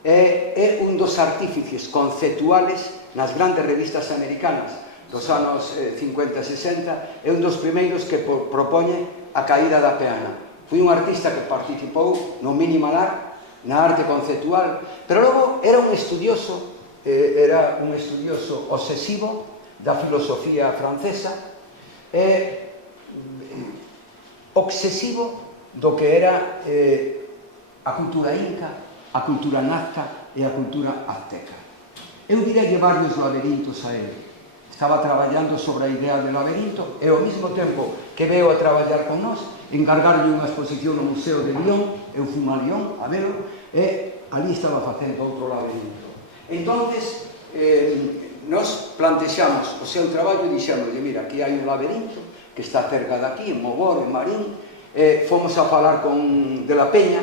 é un dos artífices conceptuales nas grandes revistas americanas dos anos 50 e 60, é un dos primeiros que propoñe a caída da peana. Foi un artista que participou no minimal art, na arte conceptual, pero logo era un estudioso obsesivo da filosofía francesa, obsesivo do que era a cultura inca, a cultura nazca e a cultura azteca. Eu direi varios laberintos a ele. Estaba traballando sobre a idea de laberinto e ao mesmo tempo que veo a traballar con nós, encargarlle unha exposición no Museo de Lyon. Eu fui a Lyon a velo e ali estaba facendo outro laberinto. Entonces, nos plantexamos o seu traballo e dixémoslle: mira, aquí hai un laberinto que está cerca daqui, en Mogor, en Marín. Fomos a falar con De la Peña.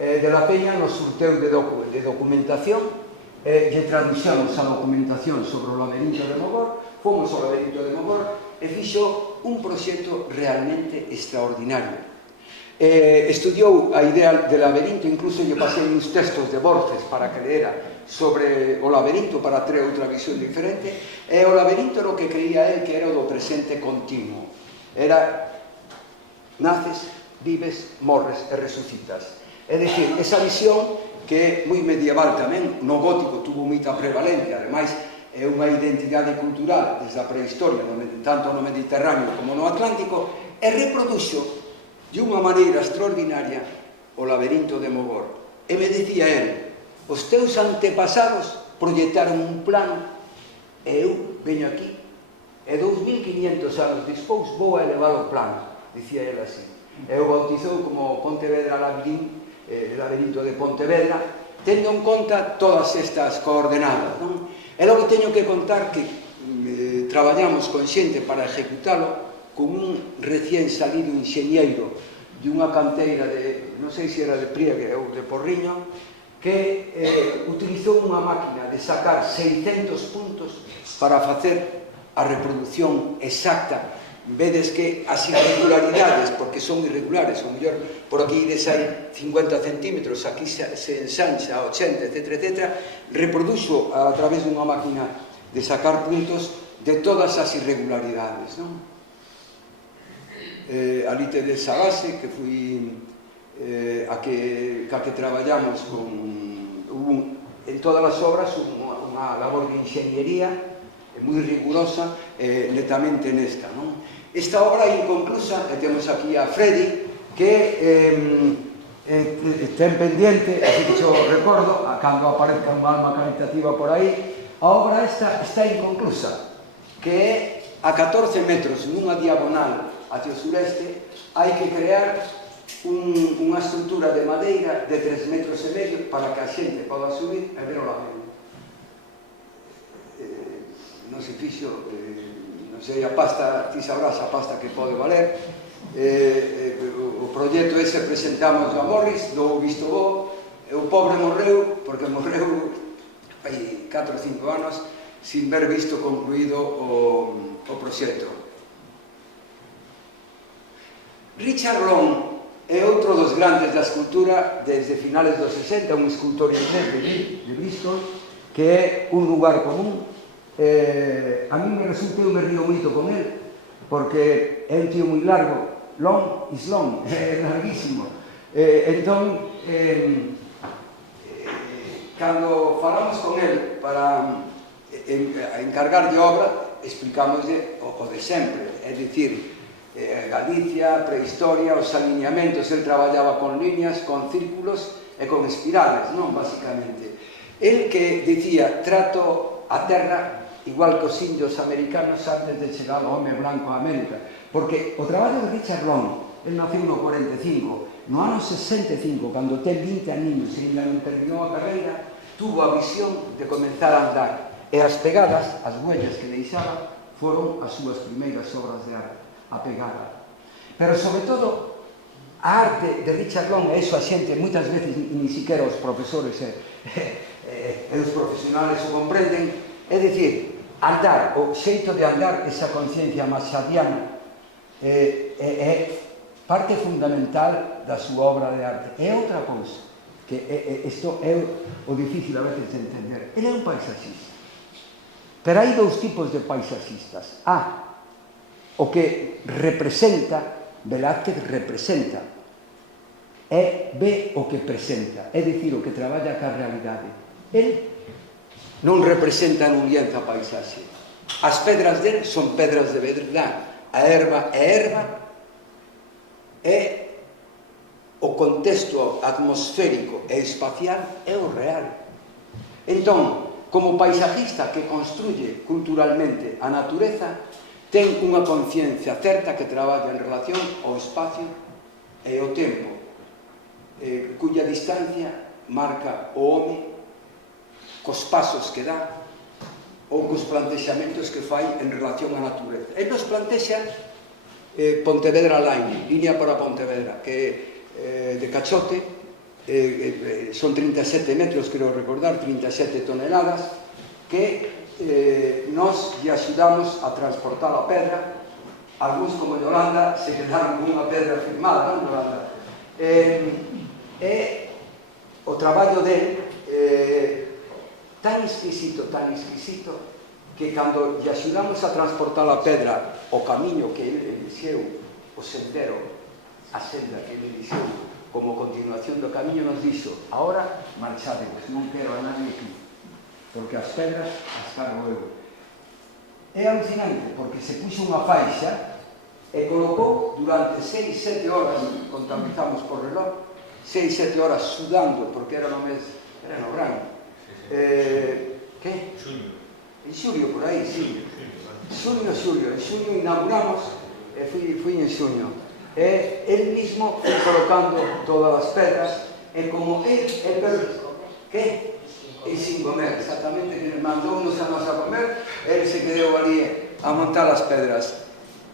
De la Peña nos surteu de documentación, lle traduxamos a documentación sobre o laberinto de Mogor. Fomos ao laberinto de Mogor e fixo un proxecto realmente extraordinario. Estudiou a idea de laberinto, incluso lle pasei uns textos de Borges para que leera sobre o laberinto, para ter outra visión diferente. E o laberinto era o que creía el que era o do presente continuo. Era naces, vives, morres e resucitas. É dicir, esa visión que é moi medieval tamén, no gótico tuvo moita prevalencia, ademais é unha identidade cultural desde a prehistoria, tanto no Mediterráneo como no Atlántico, e reproduxo de unha maneira extraordinaria o laberinto de Mogor. E me dicía el: os teus antepasados proyectaron un plano e eu veño aquí e 2500 anos despois vou a elevar o plano, dicía el así. E o bautizou como Pontevedra Labirín, laberinto de Pontevedra, tendo en conta todas estas coordenadas, non? E logo teño que contar que traballamos con xente para ejecutalo con un recién salido enxeñeiro de unha canteira de, non sei se era de Priegue ou de Porriño, que utilizou unha máquina de sacar 600 puntos para facer a reproducción exacta. Vedes que as irregularidades, porque son irregulares, o mellor por aquí hai 50 centímetros, aquí se ensancha a 80, etc., reproduxo a través dunha máquina de sacar puntos de todas as irregularidades, non? Ali tedes a base, que foi a que traballamos con... en todas as obras unha labor de enxeñería moi rigurosa, netamente nesta, non? Esta obra é inconclusa, e temos aquí a Freddy, que ten pendiente, así que xo recordo, cando aparezca unha alma caritativa por aí, a obra esta está inconclusa, que é a 14 metros nunha diagonal hacia o sureste, hai que crear unha estrutura de madeira de 3,5 metros para que a xente poda subir e ver o lamento. Non se fixo, non sei a pasta, ti sabrás a pasta que pode valer. O proxecto ese presentamos a Morris, dou visto bo, o pobre morreu, porque morreu hai 4 ou 5 anos, sin ver visto concluído o proxecto. Richard Long é outro dos grandes da escultura desde finales dos 60, un escultor inglés de Bristol, que é un lugar común. A mí me resulta, eu me río moito con él, porque é un tío moi largo, long is long, é larguísimo. Entón, cando falamos con él para encargar de obra, explicámoslle o de sempre, é dicir, Galicia, prehistoria, os alineamentos, el traballaba con líneas, con círculos e con espirales, non, basicamente. El que dicía, trato a terra igual que os indios americanos antes de chegar ao home blanco a América, porque o traballo de Richard Long, el nació no 45, no ano 65, cando ten 20 aninhos e ainda non terminou a carreira, tuvo a visión de comenzar a andar, e as pegadas, as huellas que deixaba, foron as súas primeiras obras de arte, a pegada. Pero, sobre todo, a arte de Richard Long, e iso a xente, moitas veces, ni siquiera os profesores e os profesionales o comprenden, é dicir, andar, o xeito de andar, esa conciencia machadiana, é parte fundamental da súa obra de arte. É outra cousa, que isto é o difícil a veces de entender. Ele é un paisajista. Pero hai dous tipos de paisajistas. O que representa, Velázquez representa, e ve o que presenta, é dicir, o que traballa ca realidade. El non representa nun lienzo a paisaxe. As pedras del son pedras de verdade. A erva é erva, e o contexto atmosférico e espacial é o real. Entón, como paisajista que construye culturalmente a natureza, ten unha conciencia certa que traballa en relación ao espacio e ao tempo, cuya distancia marca o home cos pasos que dá ou cos plantexamentos que fai en relación á natureza. Ele nos plantexa Pontevedra Line, línea para Pontevedra, que de cachote, son 37 metros, creo recordar, 37 toneladas, que nos lle axudamos a transportar a pedra. Algúns, como en Holanda, se quedaron con unha pedra firmada, non, Holanda? O traballo dele tan exquisito, que cando lle axudamos a transportar a pedra o camiño que ele elixeu, o sendero, a senda que ele elixeu como continuación do camiño, nos dixo: ahora marchadevos, non quero a nadie aquí, porque as pedras as cargo eu. É alucinante, porque se puxo unha faixa e colocou durante 6-7 horas, contabilizamos por reloj, 6-7 horas sudando, porque era no mes, era no verano. Que? Xuño. En xulio, por aí, sí. Xulio. En xulio inauguramos, e fui en xuño. El mismo foi colocando todas as pedras, e como el que? E sin comer, exactamente, que nos mandou unos a nos a comer, el se quedou ali a montar as pedras.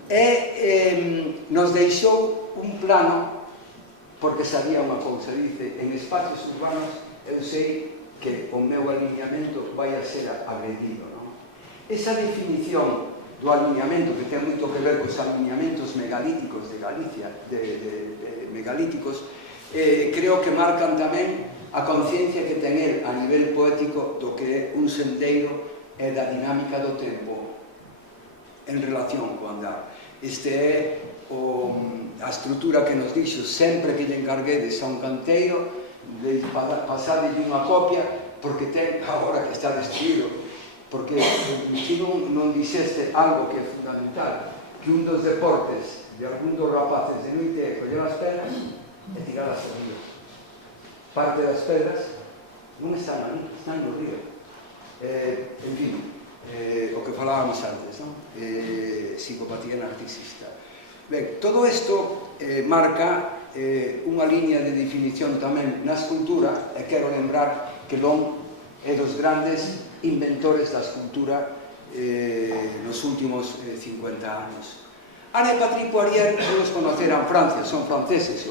E nos deixou un plano, porque sabía unha cousa, dice: en espacios urbanos eu sei que o meu alineamento vai a ser agredido, non? Esa definición do alineamento, que ten moito que ver cos alineamentos megalíticos de Galicia, de megalíticos, creo que marcan tamén a conciencia que ten el a nivel poético do que é un sendeiro e da dinámica do tempo en relación co andar. Este é a estrutura que nos dixo: sempre que lle encarguedes a un canteiro, de pasarlle unha copia, porque ten, agora que está destruído, porque ti non dixeste algo que é fundamental, que un dos deportes de algún dos rapaces de noite é coller as pedras e tirarlas ao río. Parte das pedras non están ali, están no río. En fin, o que falábamos antes, non? Psicopatía narcisista. Ben, todo isto marca unha liña de definición tamén na escultura, e quero lembrar que Lon é dos grandes inventores da escultura nos últimos 50 anos. Anne e Patrick Poirier todos conoceran Francia, son franceses,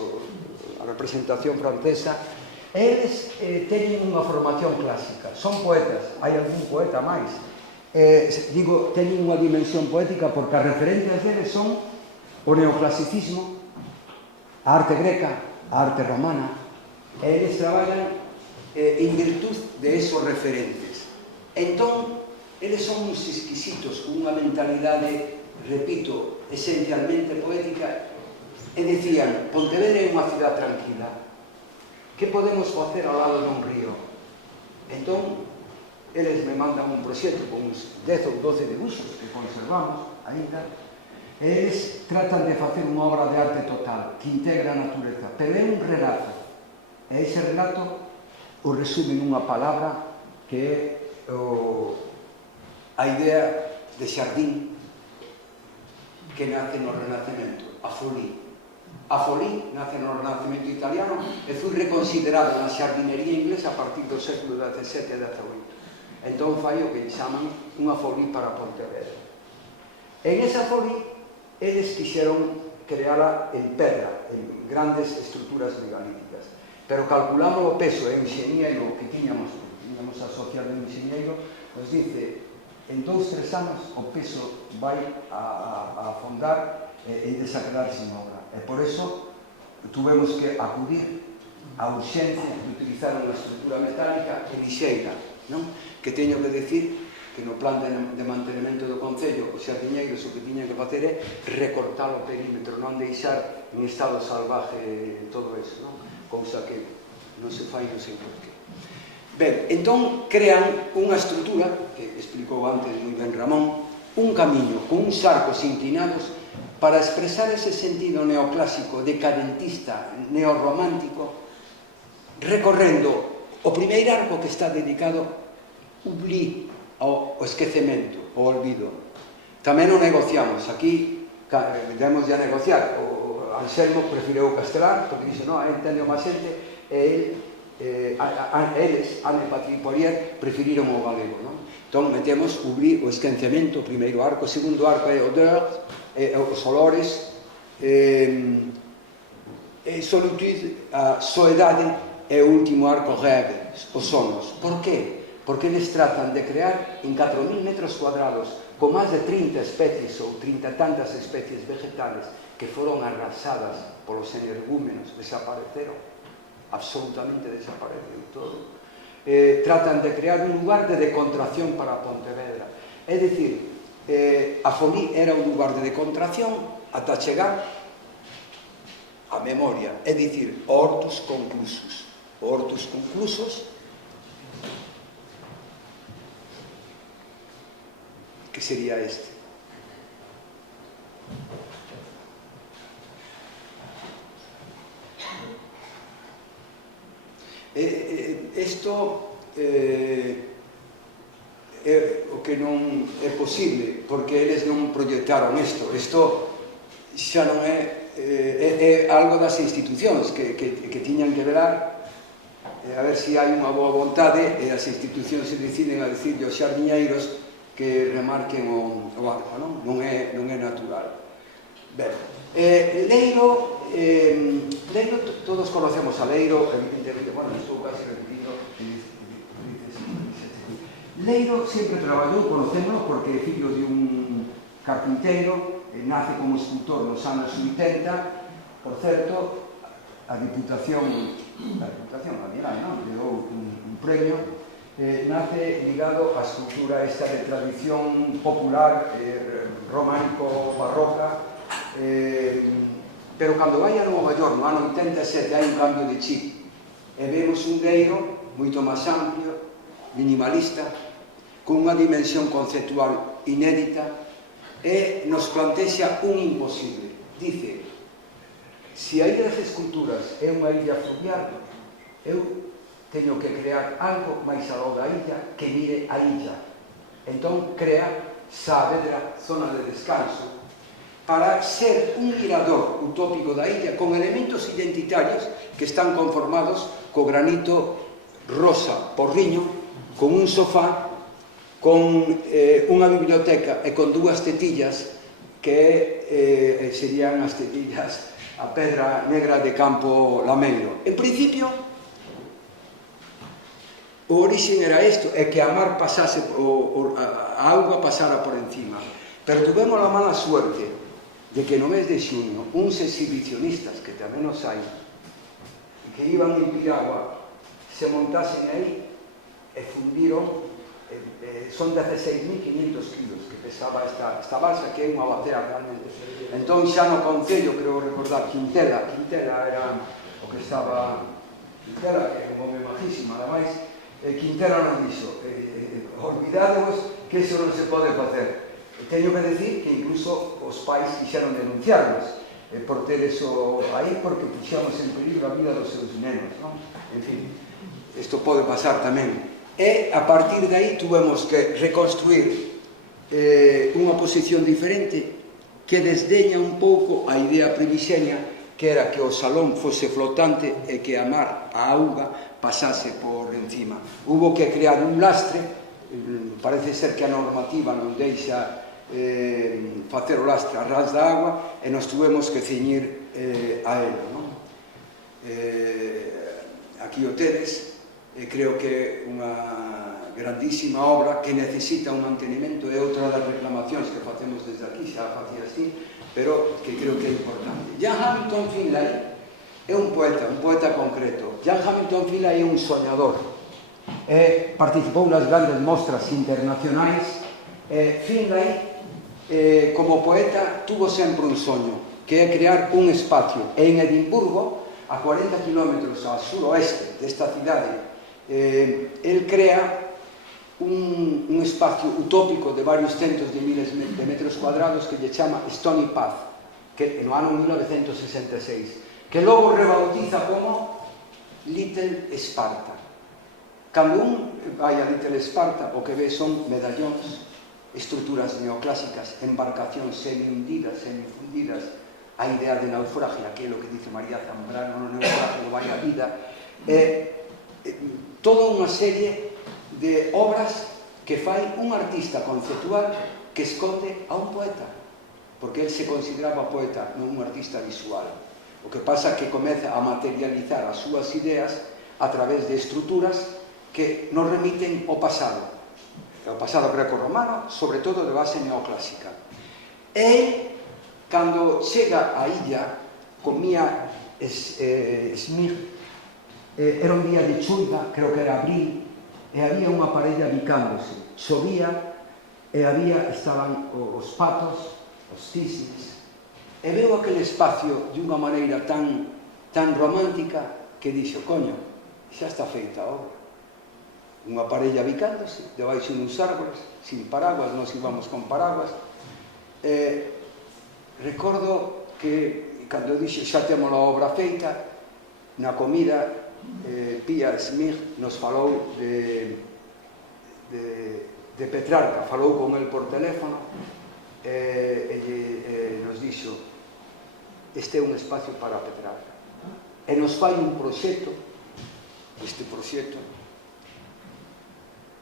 a representación francesa, e eles teñen unha formación clásica, son poetas, hai algún poeta máis, digo, teñen unha dimensión poética porque as referencias deles son o neoclasicismo, a arte greca, a arte romana, e eles traballan en virtud de esos referentes. Entón, eles son uns exquisitos, con unha mentalidade, repito, esencialmente poética, e decían, Pontevedra é unha cidade tranquila, que podemos facer ao lado dun río? Entón, eles me mandan un proxecto con uns 10 ou 12 dibuixos que conservamos ainda, e eles tratan de facer unha obra de arte total, que integra a natureza, pero é un relato, e ese relato o resume nunha palabra que é a idea de xardín que nace no Renacemento, a folie. A folie nace no Renacemento italiano e foi reconsiderado na xardinería inglesa a partir do século XVII e XVIII. Entón fai o que chaman unha folie para Pontevedra. En esa folie, eles quixeron creala en pedra, en grandes estruturas megalíticas. Pero calculamos o peso e o enxeñeiro que tiñamos asociado ao enxeñeiro, nos dice, en 2-3 anos o peso vai a afondar e desacredar sin obra. E por eso tuvemos que acudir a urxencia de utilizar unha estrutura metálica e lixeira, non? Que teño que decir que no plan de mantenimento do Concello os xardiñeiros o que tiñan que facer é recortar o perímetro, non deixar en estado salvaje todo eso, non? Cousa que non se fai, non sei por qué. Ben, entón crean unha estrutura, que explicou antes moi ben Ramón, un camiño con uns arcos inclinados para expresar ese sentido neoclásico, decadentista, neorromántico, recorrendo o primeiro arco que está dedicado oubli, ao esquecemento, ao olvido. Tamén o negociamos, aquí demos de a negociar, o Anselmo prefireu o castelar, porque dixo, non, entende o máis xente, e eles, Anne e Patrick Poirier, preferiron o galego, non? Entón metemos oubli, o esquecemento, o primeiro arco, o segundo arco é odeur, os olores, solitude, a soedade, e o último arco rêve, os sonos. Por qué? Porque eles tratan de crear en 4.000 metros cuadrados con máis de 30 especies ou 30 tantas especies vegetales que foron arrasadas polos energúmenos, desapareceron, absolutamente desapareceron todo. Tratan de crear un lugar de decontracción para Pontevedra. É dicir, a folie era un lugar de decontracción ata chegar a memoria, é dicir, hortus conclusus. Hortus conclusos, que sería este. Isto é o que non é posible, porque eles non proyectaron isto. Isto xa non é algo das institucións que tiñan que velar a ver se hai unha boa vontade e as institucións se deciden a decir aos xardiñeiros que remarquen o arco, non? Non é natural. Ben, Leiro, todos conocemos a Leiro, evidentemente, bueno, estou casi repetindo. Leiro sempre traballou, conocémoslo, porque é fillo de un carpinteiro, nace como escultor nos anos 80, por certo, a Diputación, non? Deu un premio. Nace ligado á escultura esta de tradición popular, románico-barroca, pero cando vai a Nova York no ano 87 hai un cambio de chip e vemos un Leiro moito máis amplio, minimalista, con unha dimensión conceptual inédita e nos plantexa un imposible. Dice, se a Illa das Esculturas é unha illa fluvial, eu teño que crear algo máis aló da illa que mire a illa. Entón crea Saavedra, zona de descanso, para ser un mirador utópico da illa con elementos identitarios que están conformados co granito rosa porriño, con un sofá, con unha biblioteca e con dúas tetillas que serían as tetillas a pedra negra de Campo Lameiro. En principio, o origen era isto, é que a mar pasase, a auga pasara por encima. Pero tuvemos a mala suerte de que no mes de xuño uns exhibicionistas, que tamén os hai, que iban en piragua, se montasen aí e fundiron, son 16.500 kilos que pesaba esta balsa, que é unha bacea realmente. Entón xa no concello, creo recordar, Quintela era o que estaba, Quintela, que é un home majísimo, ademais, Quintela non dixo, olvidadevos que iso non se pode facer. Teño que decir que incluso os pais quixeron denunciarnos por ter eso aí, porque puxamos en peligro a vida dos seus nenos, non? En fin, isto pode pasar tamén. E a partir de aí tuvemos que reconstruir unha posición diferente que desdeña un pouco a idea primixenia, que era que o salón fose flotante e que a mar, a auga, pasase por encima. Hubo que crear un lastre, parece ser que a normativa non deixa facer o lastre a ras da agua, e nos tuvemos que ceñir a elo, non? Aquí o tedes, creo que é unha grandísima obra que necesita un mantenimento, é outra das reclamacións que facemos desde aquí, xa facía así, pero que creo que é importante. Jan Hamilton Finlay é un poeta concreto. Jan Hamilton Finlay é un soñador, participou nas grandes mostras internacionais. Finlay, como poeta, tuvo sempre un soño, que é crear un espacio. En Edimburgo, a 40 km ao suroeste desta cidade, el crea un espacio utópico de varios centos de miles de metros cuadrados que lle chama Stony Path, que no ano 1966, que logo rebautiza como Little Sparta. Cando un vai a Little Sparta, o que ve son medallóns, estruturas neoclásicas, embarcacións semi-hundidas, semi-fundidas, a idea de naufragia, que é o que dice María Zambrano, no naufragio vai a vida, toda unha serie de obras que fai un artista conceptual que esconde a un poeta, porque el se consideraba poeta, non un artista visual. O que pasa é que comeza a materializar as súas ideas a través de estruturas que nos remiten ao pasado greco-romano, sobre todo de base neoclásica. E cando chega a illa, comía Smith, era un día de chuva, creo que era abril, e había unha parella bicándose, chovía, e estaban os patos, os cisnes, e veo aquele espacio de unha maneira tan romántica que dixo, coño, xa está feita a obra. Unha parella bicándose, debaixo uns árboles, sin paraguas, nos íbamos con paraguas. Recordo que, cando eu dixo xa temos a obra feita, na comida, Pia Smith nos falou de Petrarca, falou con el por teléfono, e nos dixo, este é un espacio para Petrarca. E nos fai un proxecto, este proxecto,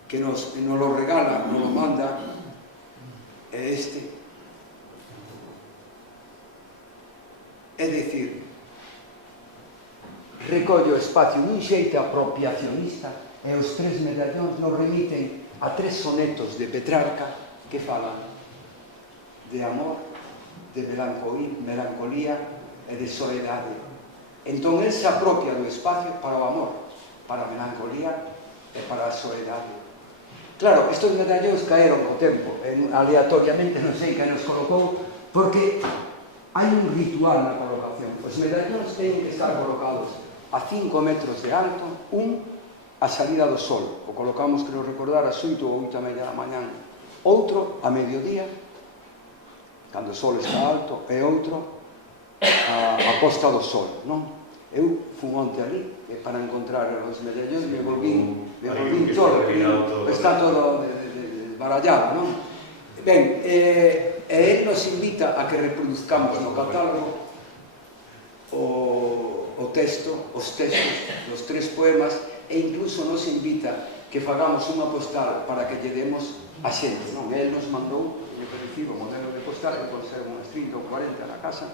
que nos lo regala, nos lo manda, é este. É dicir, recolle o espacio nun xeito apropiacionista e os tres medallóns nos remiten a tres sonetos de Petrarca que falan de amor, de melancolía e de soledade. Entón, el se apropia do espacio para o amor, para a melancolía e para a soledade. Claro, estes medallóns caeron co tempo, aleatoriamente non sei quen nos colocou, porque hai un ritual na colocación. Os medallóns teñen que estar colocados a 5 metros de alto, un a salida do sol, o colocamos, creo recordar, a 8 ou 8:30 da mañán, outro a mediodía, cando o sol está alto, e outro a posta do sol, non? Eu fun onte ali, para encontrar os medallóns, me volvín torpe, está todo barallado, non? Ben, ele nos invita a que reproduzcamos no catálogo o texto, os textos dos 3 poemas, e incluso nos invita que fagamos unha postal para que lle demos a xente, non? Ele nos mandou, eu recibo o modelo de postal, que pode ser unhas 30 ou 40 na casa,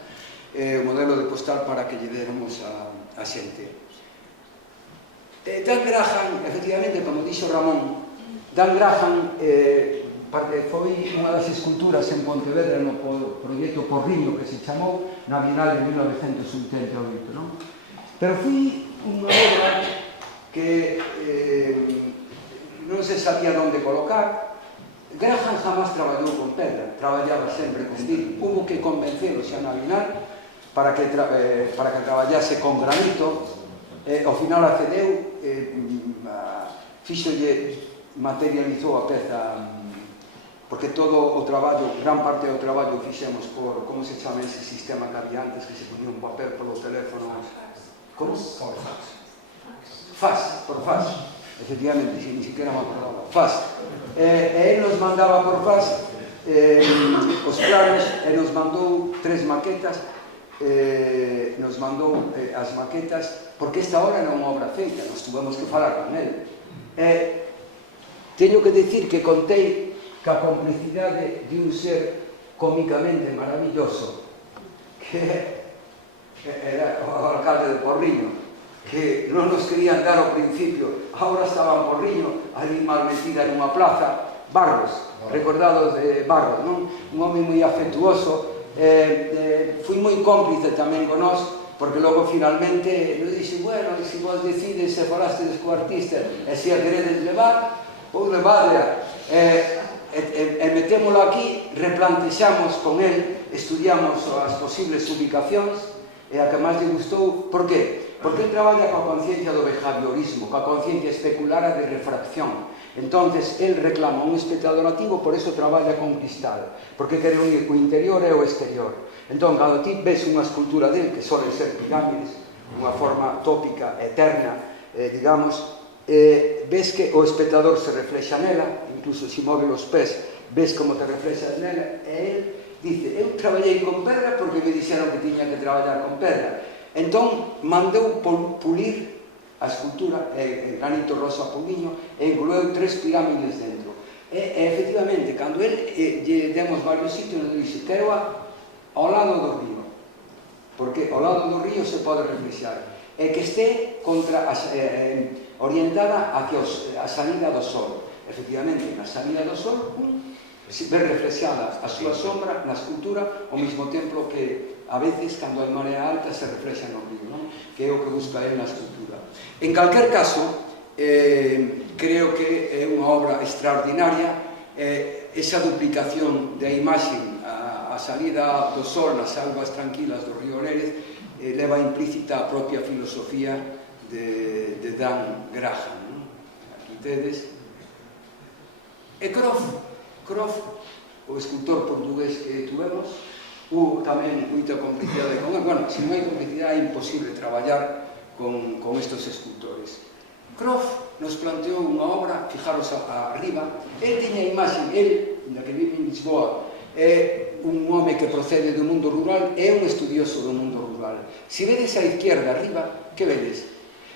o modelo de postal para que lle demos a xente. Dan Graham, efectivamente, como dixo Ramón, Dan Graham foi unha das esculturas en Pontevedra no proxecto Porriño, que se chamou, na Bienal de 1988, non? Pero foi unha obra que non se sabía onde colocar. Graham jamás traballou con pedra, traballaba sempre con vidro. Hubo que convencelo xa na Bienal para que traballase con granito. Ao final accedeu, materializou a peza, porque todo o traballo, gran parte do traballo fixemos por, como se chama ese sistema que había antes, que se ponía un papel polo teléfono? Como? Por fax. Fax, por fax, efectivamente, ni siquiera me acordaba, fax. E ele nos mandaba por fax os planos, e nos mandou 3 maquetas, nos mandou as maquetas, porque esta obra era unha obra feita, nos tuvemos que falar con ele. Teño que dicir que contei ca complicidade de un ser cómicamente maravilloso, que era o alcalde de Porriño, que non nos querían dar ao principio, agora estaba en Porriño, ali mal metida nunha plaza, Barros, recordados de Barros, non? Un home moi afectuoso, fui moi cómplice tamén con nós, porque logo finalmente eu dixen, bueno, e se vos decides se falastes co artista e se a queredes levar, ou levadla, e metémolo aquí, replantexamos con el, estudiamos as posibles ubicacións, e a que máis lle gustou, por qué? Porque ele traballa coa conciencia do behaviorismo, coa conciencia especulara de refracción. Entonces, ele reclama un espectador activo, por eso traballa con cristal, porque quere unir o interior e o exterior. Entón, cando ti ves unha escultura dele, que solen ser pirámides, unha forma tópica, eterna, digamos, ves que o espectador se reflexa nela, incluso se move os pés, ves como te reflexas nela, e ele dice, eu traballei con pedra porque me dixeron que tiña que traballar con pedra. Entón, mandou pulir a escultura, granito rosa puliño, e incluiu 3 pirámides dentro. E efectivamente, cando ele lle demos varios sitios, ele dixe, quero ao lado do río, porque ao lado do río se pode reflexar, e que este orientada hacia a salida do sol. Efectivamente, na salida do sol, ve reflexada a súa sombra na escultura, ao mesmo tempo que a veces, cando hai marea alta, se reflexa no río, non? Que é o que busca ele na escultura. En calquer caso, creo que é unha obra extraordinaria, esa duplicación da imaxe, a salida do sol nas augas tranquilas do río Lérez, leva implícita a propia filosofía de Dan Graham. Aquí tedes. E Croft, o escultor portugués que tuvemos, hubo tamén moita complicidade con ele. Bueno, se non hai complicidade é imposible traballar con estes escultores. Croft nos planteou unha obra, fijaros arriba, ele tiña imaxe, ele, na que vive en Lisboa, é un home que procede do mundo rural, é un estudioso do mundo rural. Se vedes a izquierda arriba, que vedes?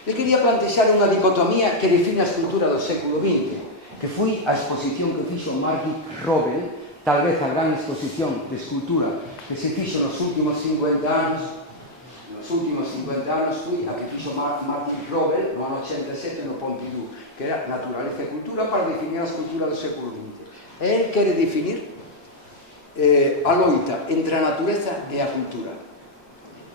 Ele quería plantexar unha dicotomía que define a escultura do século XX, que foi a exposición que fixo Margit Robel, tal vez a gran exposición de escultura que se fixo nos últimos 50 anos, foi a que fixo Margit Robel no ano 87 no Pompidou, que era naturaleza e cultura para definir a escultura do século XX. E ele quere definir a loita entre a natureza e a cultura.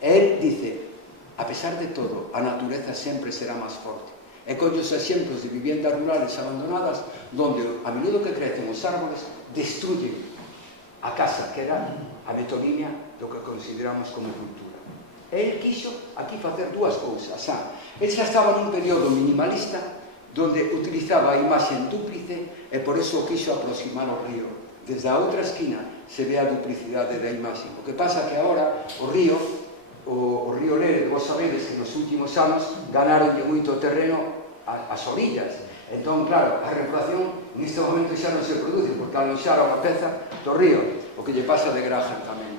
E ele dice, a pesar de todo, a natureza sempre será máis forte. E colle os exemplos de viviendas rurales abandonadas, donde a menudo que crecen os árboles, destruyen a casa, que era a metonímia do que consideramos como cultura. E ele quixo aquí facer dúas cousas. Ele xa estaba nun período minimalista, donde utilizaba a imaxe en dúplice, e por iso quixo aproximar ao río. Desde a outra esquina se ve a duplicidade da imaxe. O que pasa que agora o río, o río Lere, vos sabedes que nos últimos anos ganaronlle moito terreno ás orillas. Entón, claro, a regulación neste momento xa non se produce, porque aloxara unha peza do río, o que lle pasa de Graham tamén.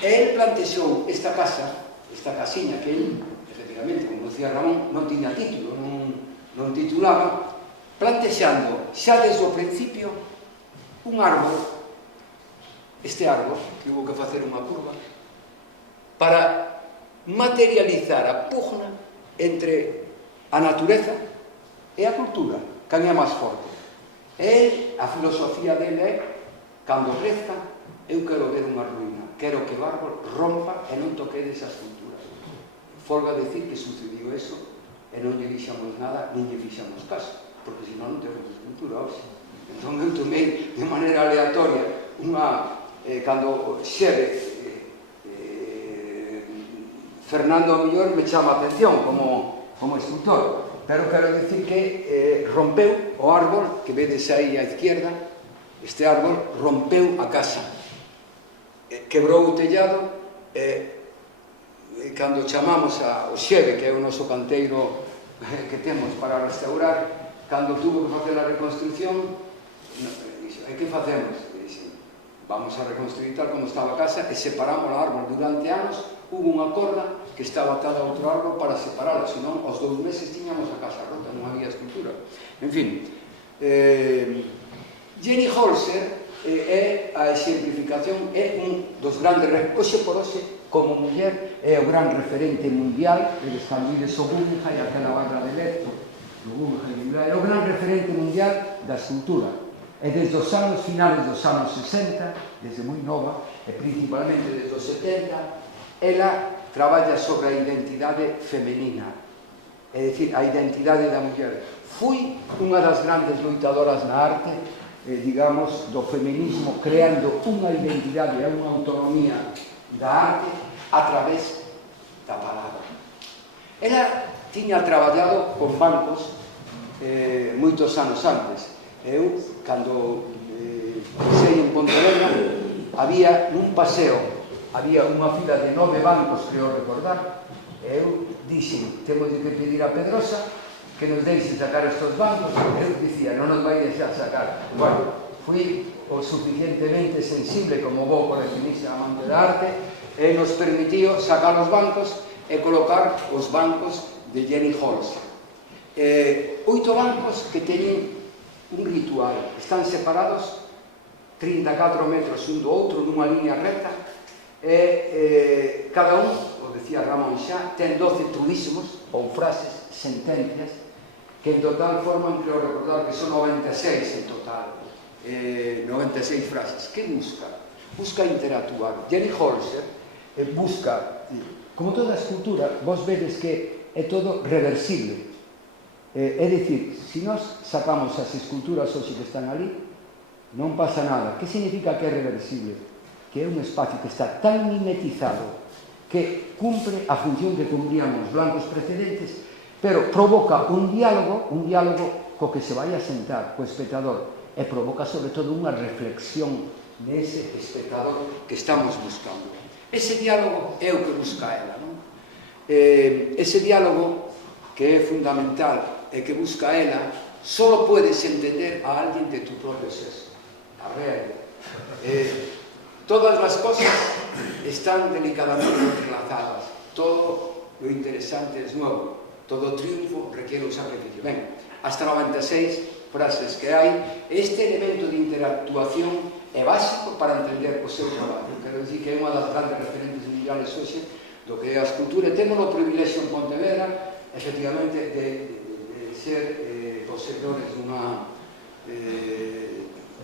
El plantexou esta casa, esta casiña que el, efectivamente, como decía Ramón, non tiña título, non titulaba, plantexando xa desde o principio un árbol, este árbol, que hubo que facer unha curva, para materializar a pugna entre a natureza e a cultura, quen é máis forte. A filosofía dele é, cando crezca, eu quero ver unha ruína, quero que o árbol rompa e non toquedes as culturas. Folga decir que sucedió eso e non lle dixamos nada, nin lle fixamos caso, porque senón non temos escultura hoxe. Entón eu tomei de maneira aleatoria cando xere Fernando a mellor me chama a atención como escultor, pero quero dicir que rompeu o árbol que vedes aí á izquierda, este árbol rompeu a casa, quebrou o tellado e cando chamamos ao Xeve, que é o noso canteiro que temos para restaurar, cando tuvo que facer a reconstrucción, e que facemos? Vamos a reconstruir tal como estaba a casa e separamos o árbol durante anos. Hubo unha corda que estaba atada a outro árbol para separala, senón aos 2 meses tiñamos a casa rota, non había escultura. En fin, Jenny Holzer é a exemplificación, é un dos grandes, hoxe por hoxe, como muller, é o gran referente mundial, eles Luides o Guggenheim, aquela barra de Lecto, é o gran referente mundial da escultura. E desde os anos finales dos anos 60, desde moi nova, e principalmente desde os 70, ela traballa sobre a identidade femenina, é dicir, a identidade da muller. Fui unha das grandes loitadoras na arte, digamos, do feminismo, creando unha identidade e unha autonomía da arte a través da palabra. Ela tiña traballado con bancos moitos anos antes. Eu, cando pisei en Pontevedra, había nun paseo, había unha fila de 9 bancos, creo recordar, e eu dixen, temos que pedir a Pedrosa que nos deixe sacar estes bancos, e eu dicía, non nos vai deixar sacar. Bueno, fui o suficientemente sensible como bo coleccionista amante da arte, e nos permitiu sacar os bancos e colocar os bancos de Jenny Holzer. 8 bancos que teñen un ritual, están separados 34 metros un do outro nunha línea recta e cada un, o decía Ramón xa, ten 12 truísmos ou frases, sentencias que en total forman, creo recordar que son 96 en total, 96 frases. Que busca? Busca interactuar. Jenny Holzer busca, como toda a escultura, vos vedes que é todo reversible. É dicir, se nós sacamos as esculturas hoxe que están ali, non pasa nada. Que significa que é reversible? Que é un espacio que está tan mimetizado que cumpre a función que cumprían os blancos precedentes, pero provoca un diálogo co que se vai a sentar co espectador e provoca sobre todo unha reflexión nese espectador que estamos buscando. Ese diálogo é o que busca ela, non? Ese diálogo que é fundamental e que busca ela, só podes entender a alguén de tu propio sexo, a realidade. Todas as cosas están delicadamente entrelazadas, todo lo interesante es nuevo, todo triunfo requiere un sacrificio. Ben, hasta 96 frases que hai, este elemento de interactuación é básico para entender o seu traballo. Quero dicir que é unha das grandes referentes mundiales hoxe do que é a escultura, e temos o privilexio en Pontevedra, efectivamente, de ser poseedores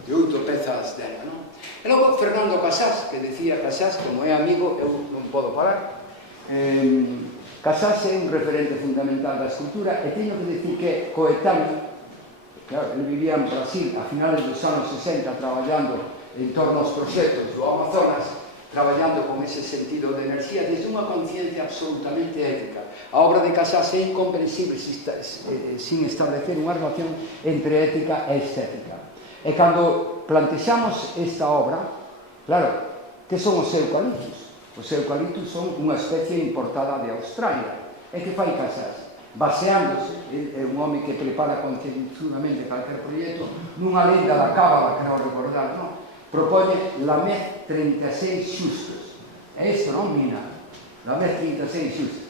de 8 pezas dela, non? E logo Fernando Casás, que decía Casás, como é amigo, eu non podo parar. Casás é un referente fundamental da escultura e teño que decir que coetáneo, claro, ele vivía en Brasil a finales dos anos 60 traballando en torno aos proxectos do Amazonas, traballando con ese sentido de enerxía desde unha conciencia absolutamente ética. A obra de Casás é incomprensible sin establecer unha relación entre ética e estética. E cando plantexamos esta obra, claro, que son os eucaliptos? Os eucaliptos son unha especie importada de Australia. E que fai Casas? Baseándose, é un home que prepara concienzudamente calquer proxecto, nunha lenda da cábala, que non recordar, non? Propone Lamez 36 xustos. É isto, non, Mina? Lamez 36 xustos.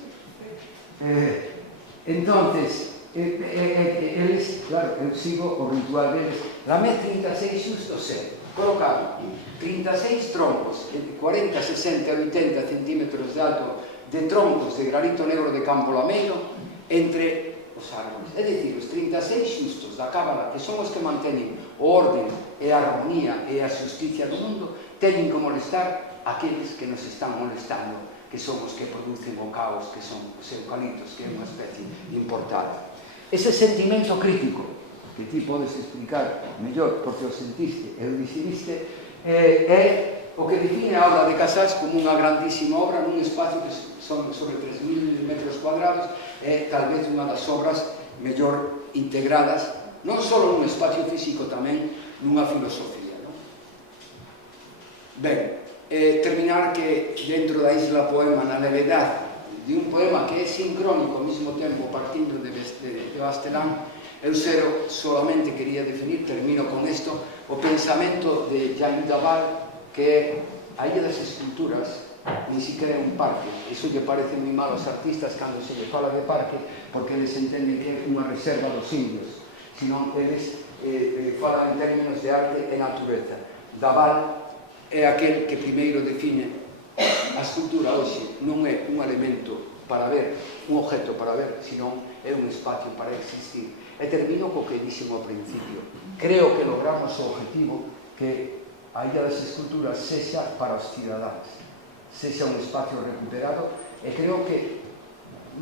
Entonces, eles, claro, eu sigo o ritual deles. Lamez 36 xustos colocaron 36 troncos, 40, 60, 80 centímetros de alto, de troncos de granito negro de Campo Lameiro, entre os árboles. É dicir, os 36 xustos da cábala, que son os que manteñen o orden e a armonía e a xusticia do mundo, teñen que molestar aqueles que nos están molestando, que son os que producen o caos, que son os eucaliptos, que é unha especie importada. Ese sentimento crítico, que ti podes explicar mellor porque o sentiste e o decidiste, é o que define a obra de Casas como unha grandísima obra nun espacio que son sobre 3.000 metros cuadrados, é tal vez unha das obras mellor integradas, non só nun espacio físico, tamén nunha filosofía. Ben, terminar que dentro da isla poema na levedade de un poema que é sincrónico ao mesmo tempo partindo de Bastelán, eu solamente quería definir, termino con isto, o pensamento de Jean Daval, que é a Illa das Esculturas, ni siquiera é un parque. Iso lle parece moi mal aos artistas cando se lle fala de parque, porque eles entenden que é unha reserva dos indios, senón eles falan en términos de arte e natureza. Daval é aquel que primeiro define a escultura hoxe non é un elemento para ver, un objeto para ver, senón é un espacio para existir. E termino co que dixen ao principio. Creo que logramos o objetivo que a Illa das Esculturas sexa para os cidadáns, sexa un espacio recuperado, e creo que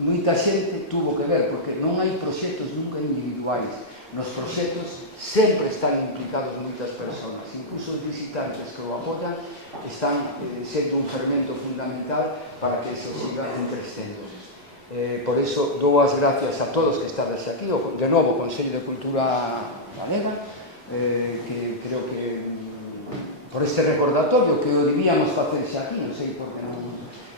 moita xente tuvo que ver, porque non hai proxectos nunca individuais. Nos proxectos sempre están implicados moitas persoas, incluso os visitantes que o apoian están sendo un fermento fundamental para que eso siga crecendo. Por eso dou as gracias a todos que estades aquí, de novo o Consello de Cultura Galega, que creo que por este recordatorio que o debíamos facer xa aquí, non sei por que non,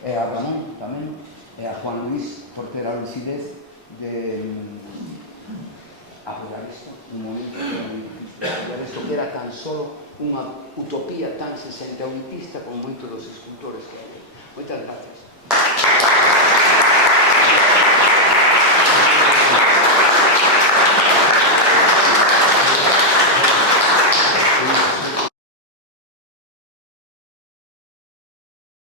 e a Ramón tamén, e a Juan Luis por ter a lucidez de apoiar isto, un momento que era tan solo unha utopía tan 68ista como moitos dos escultores que hai. Moitas gracias.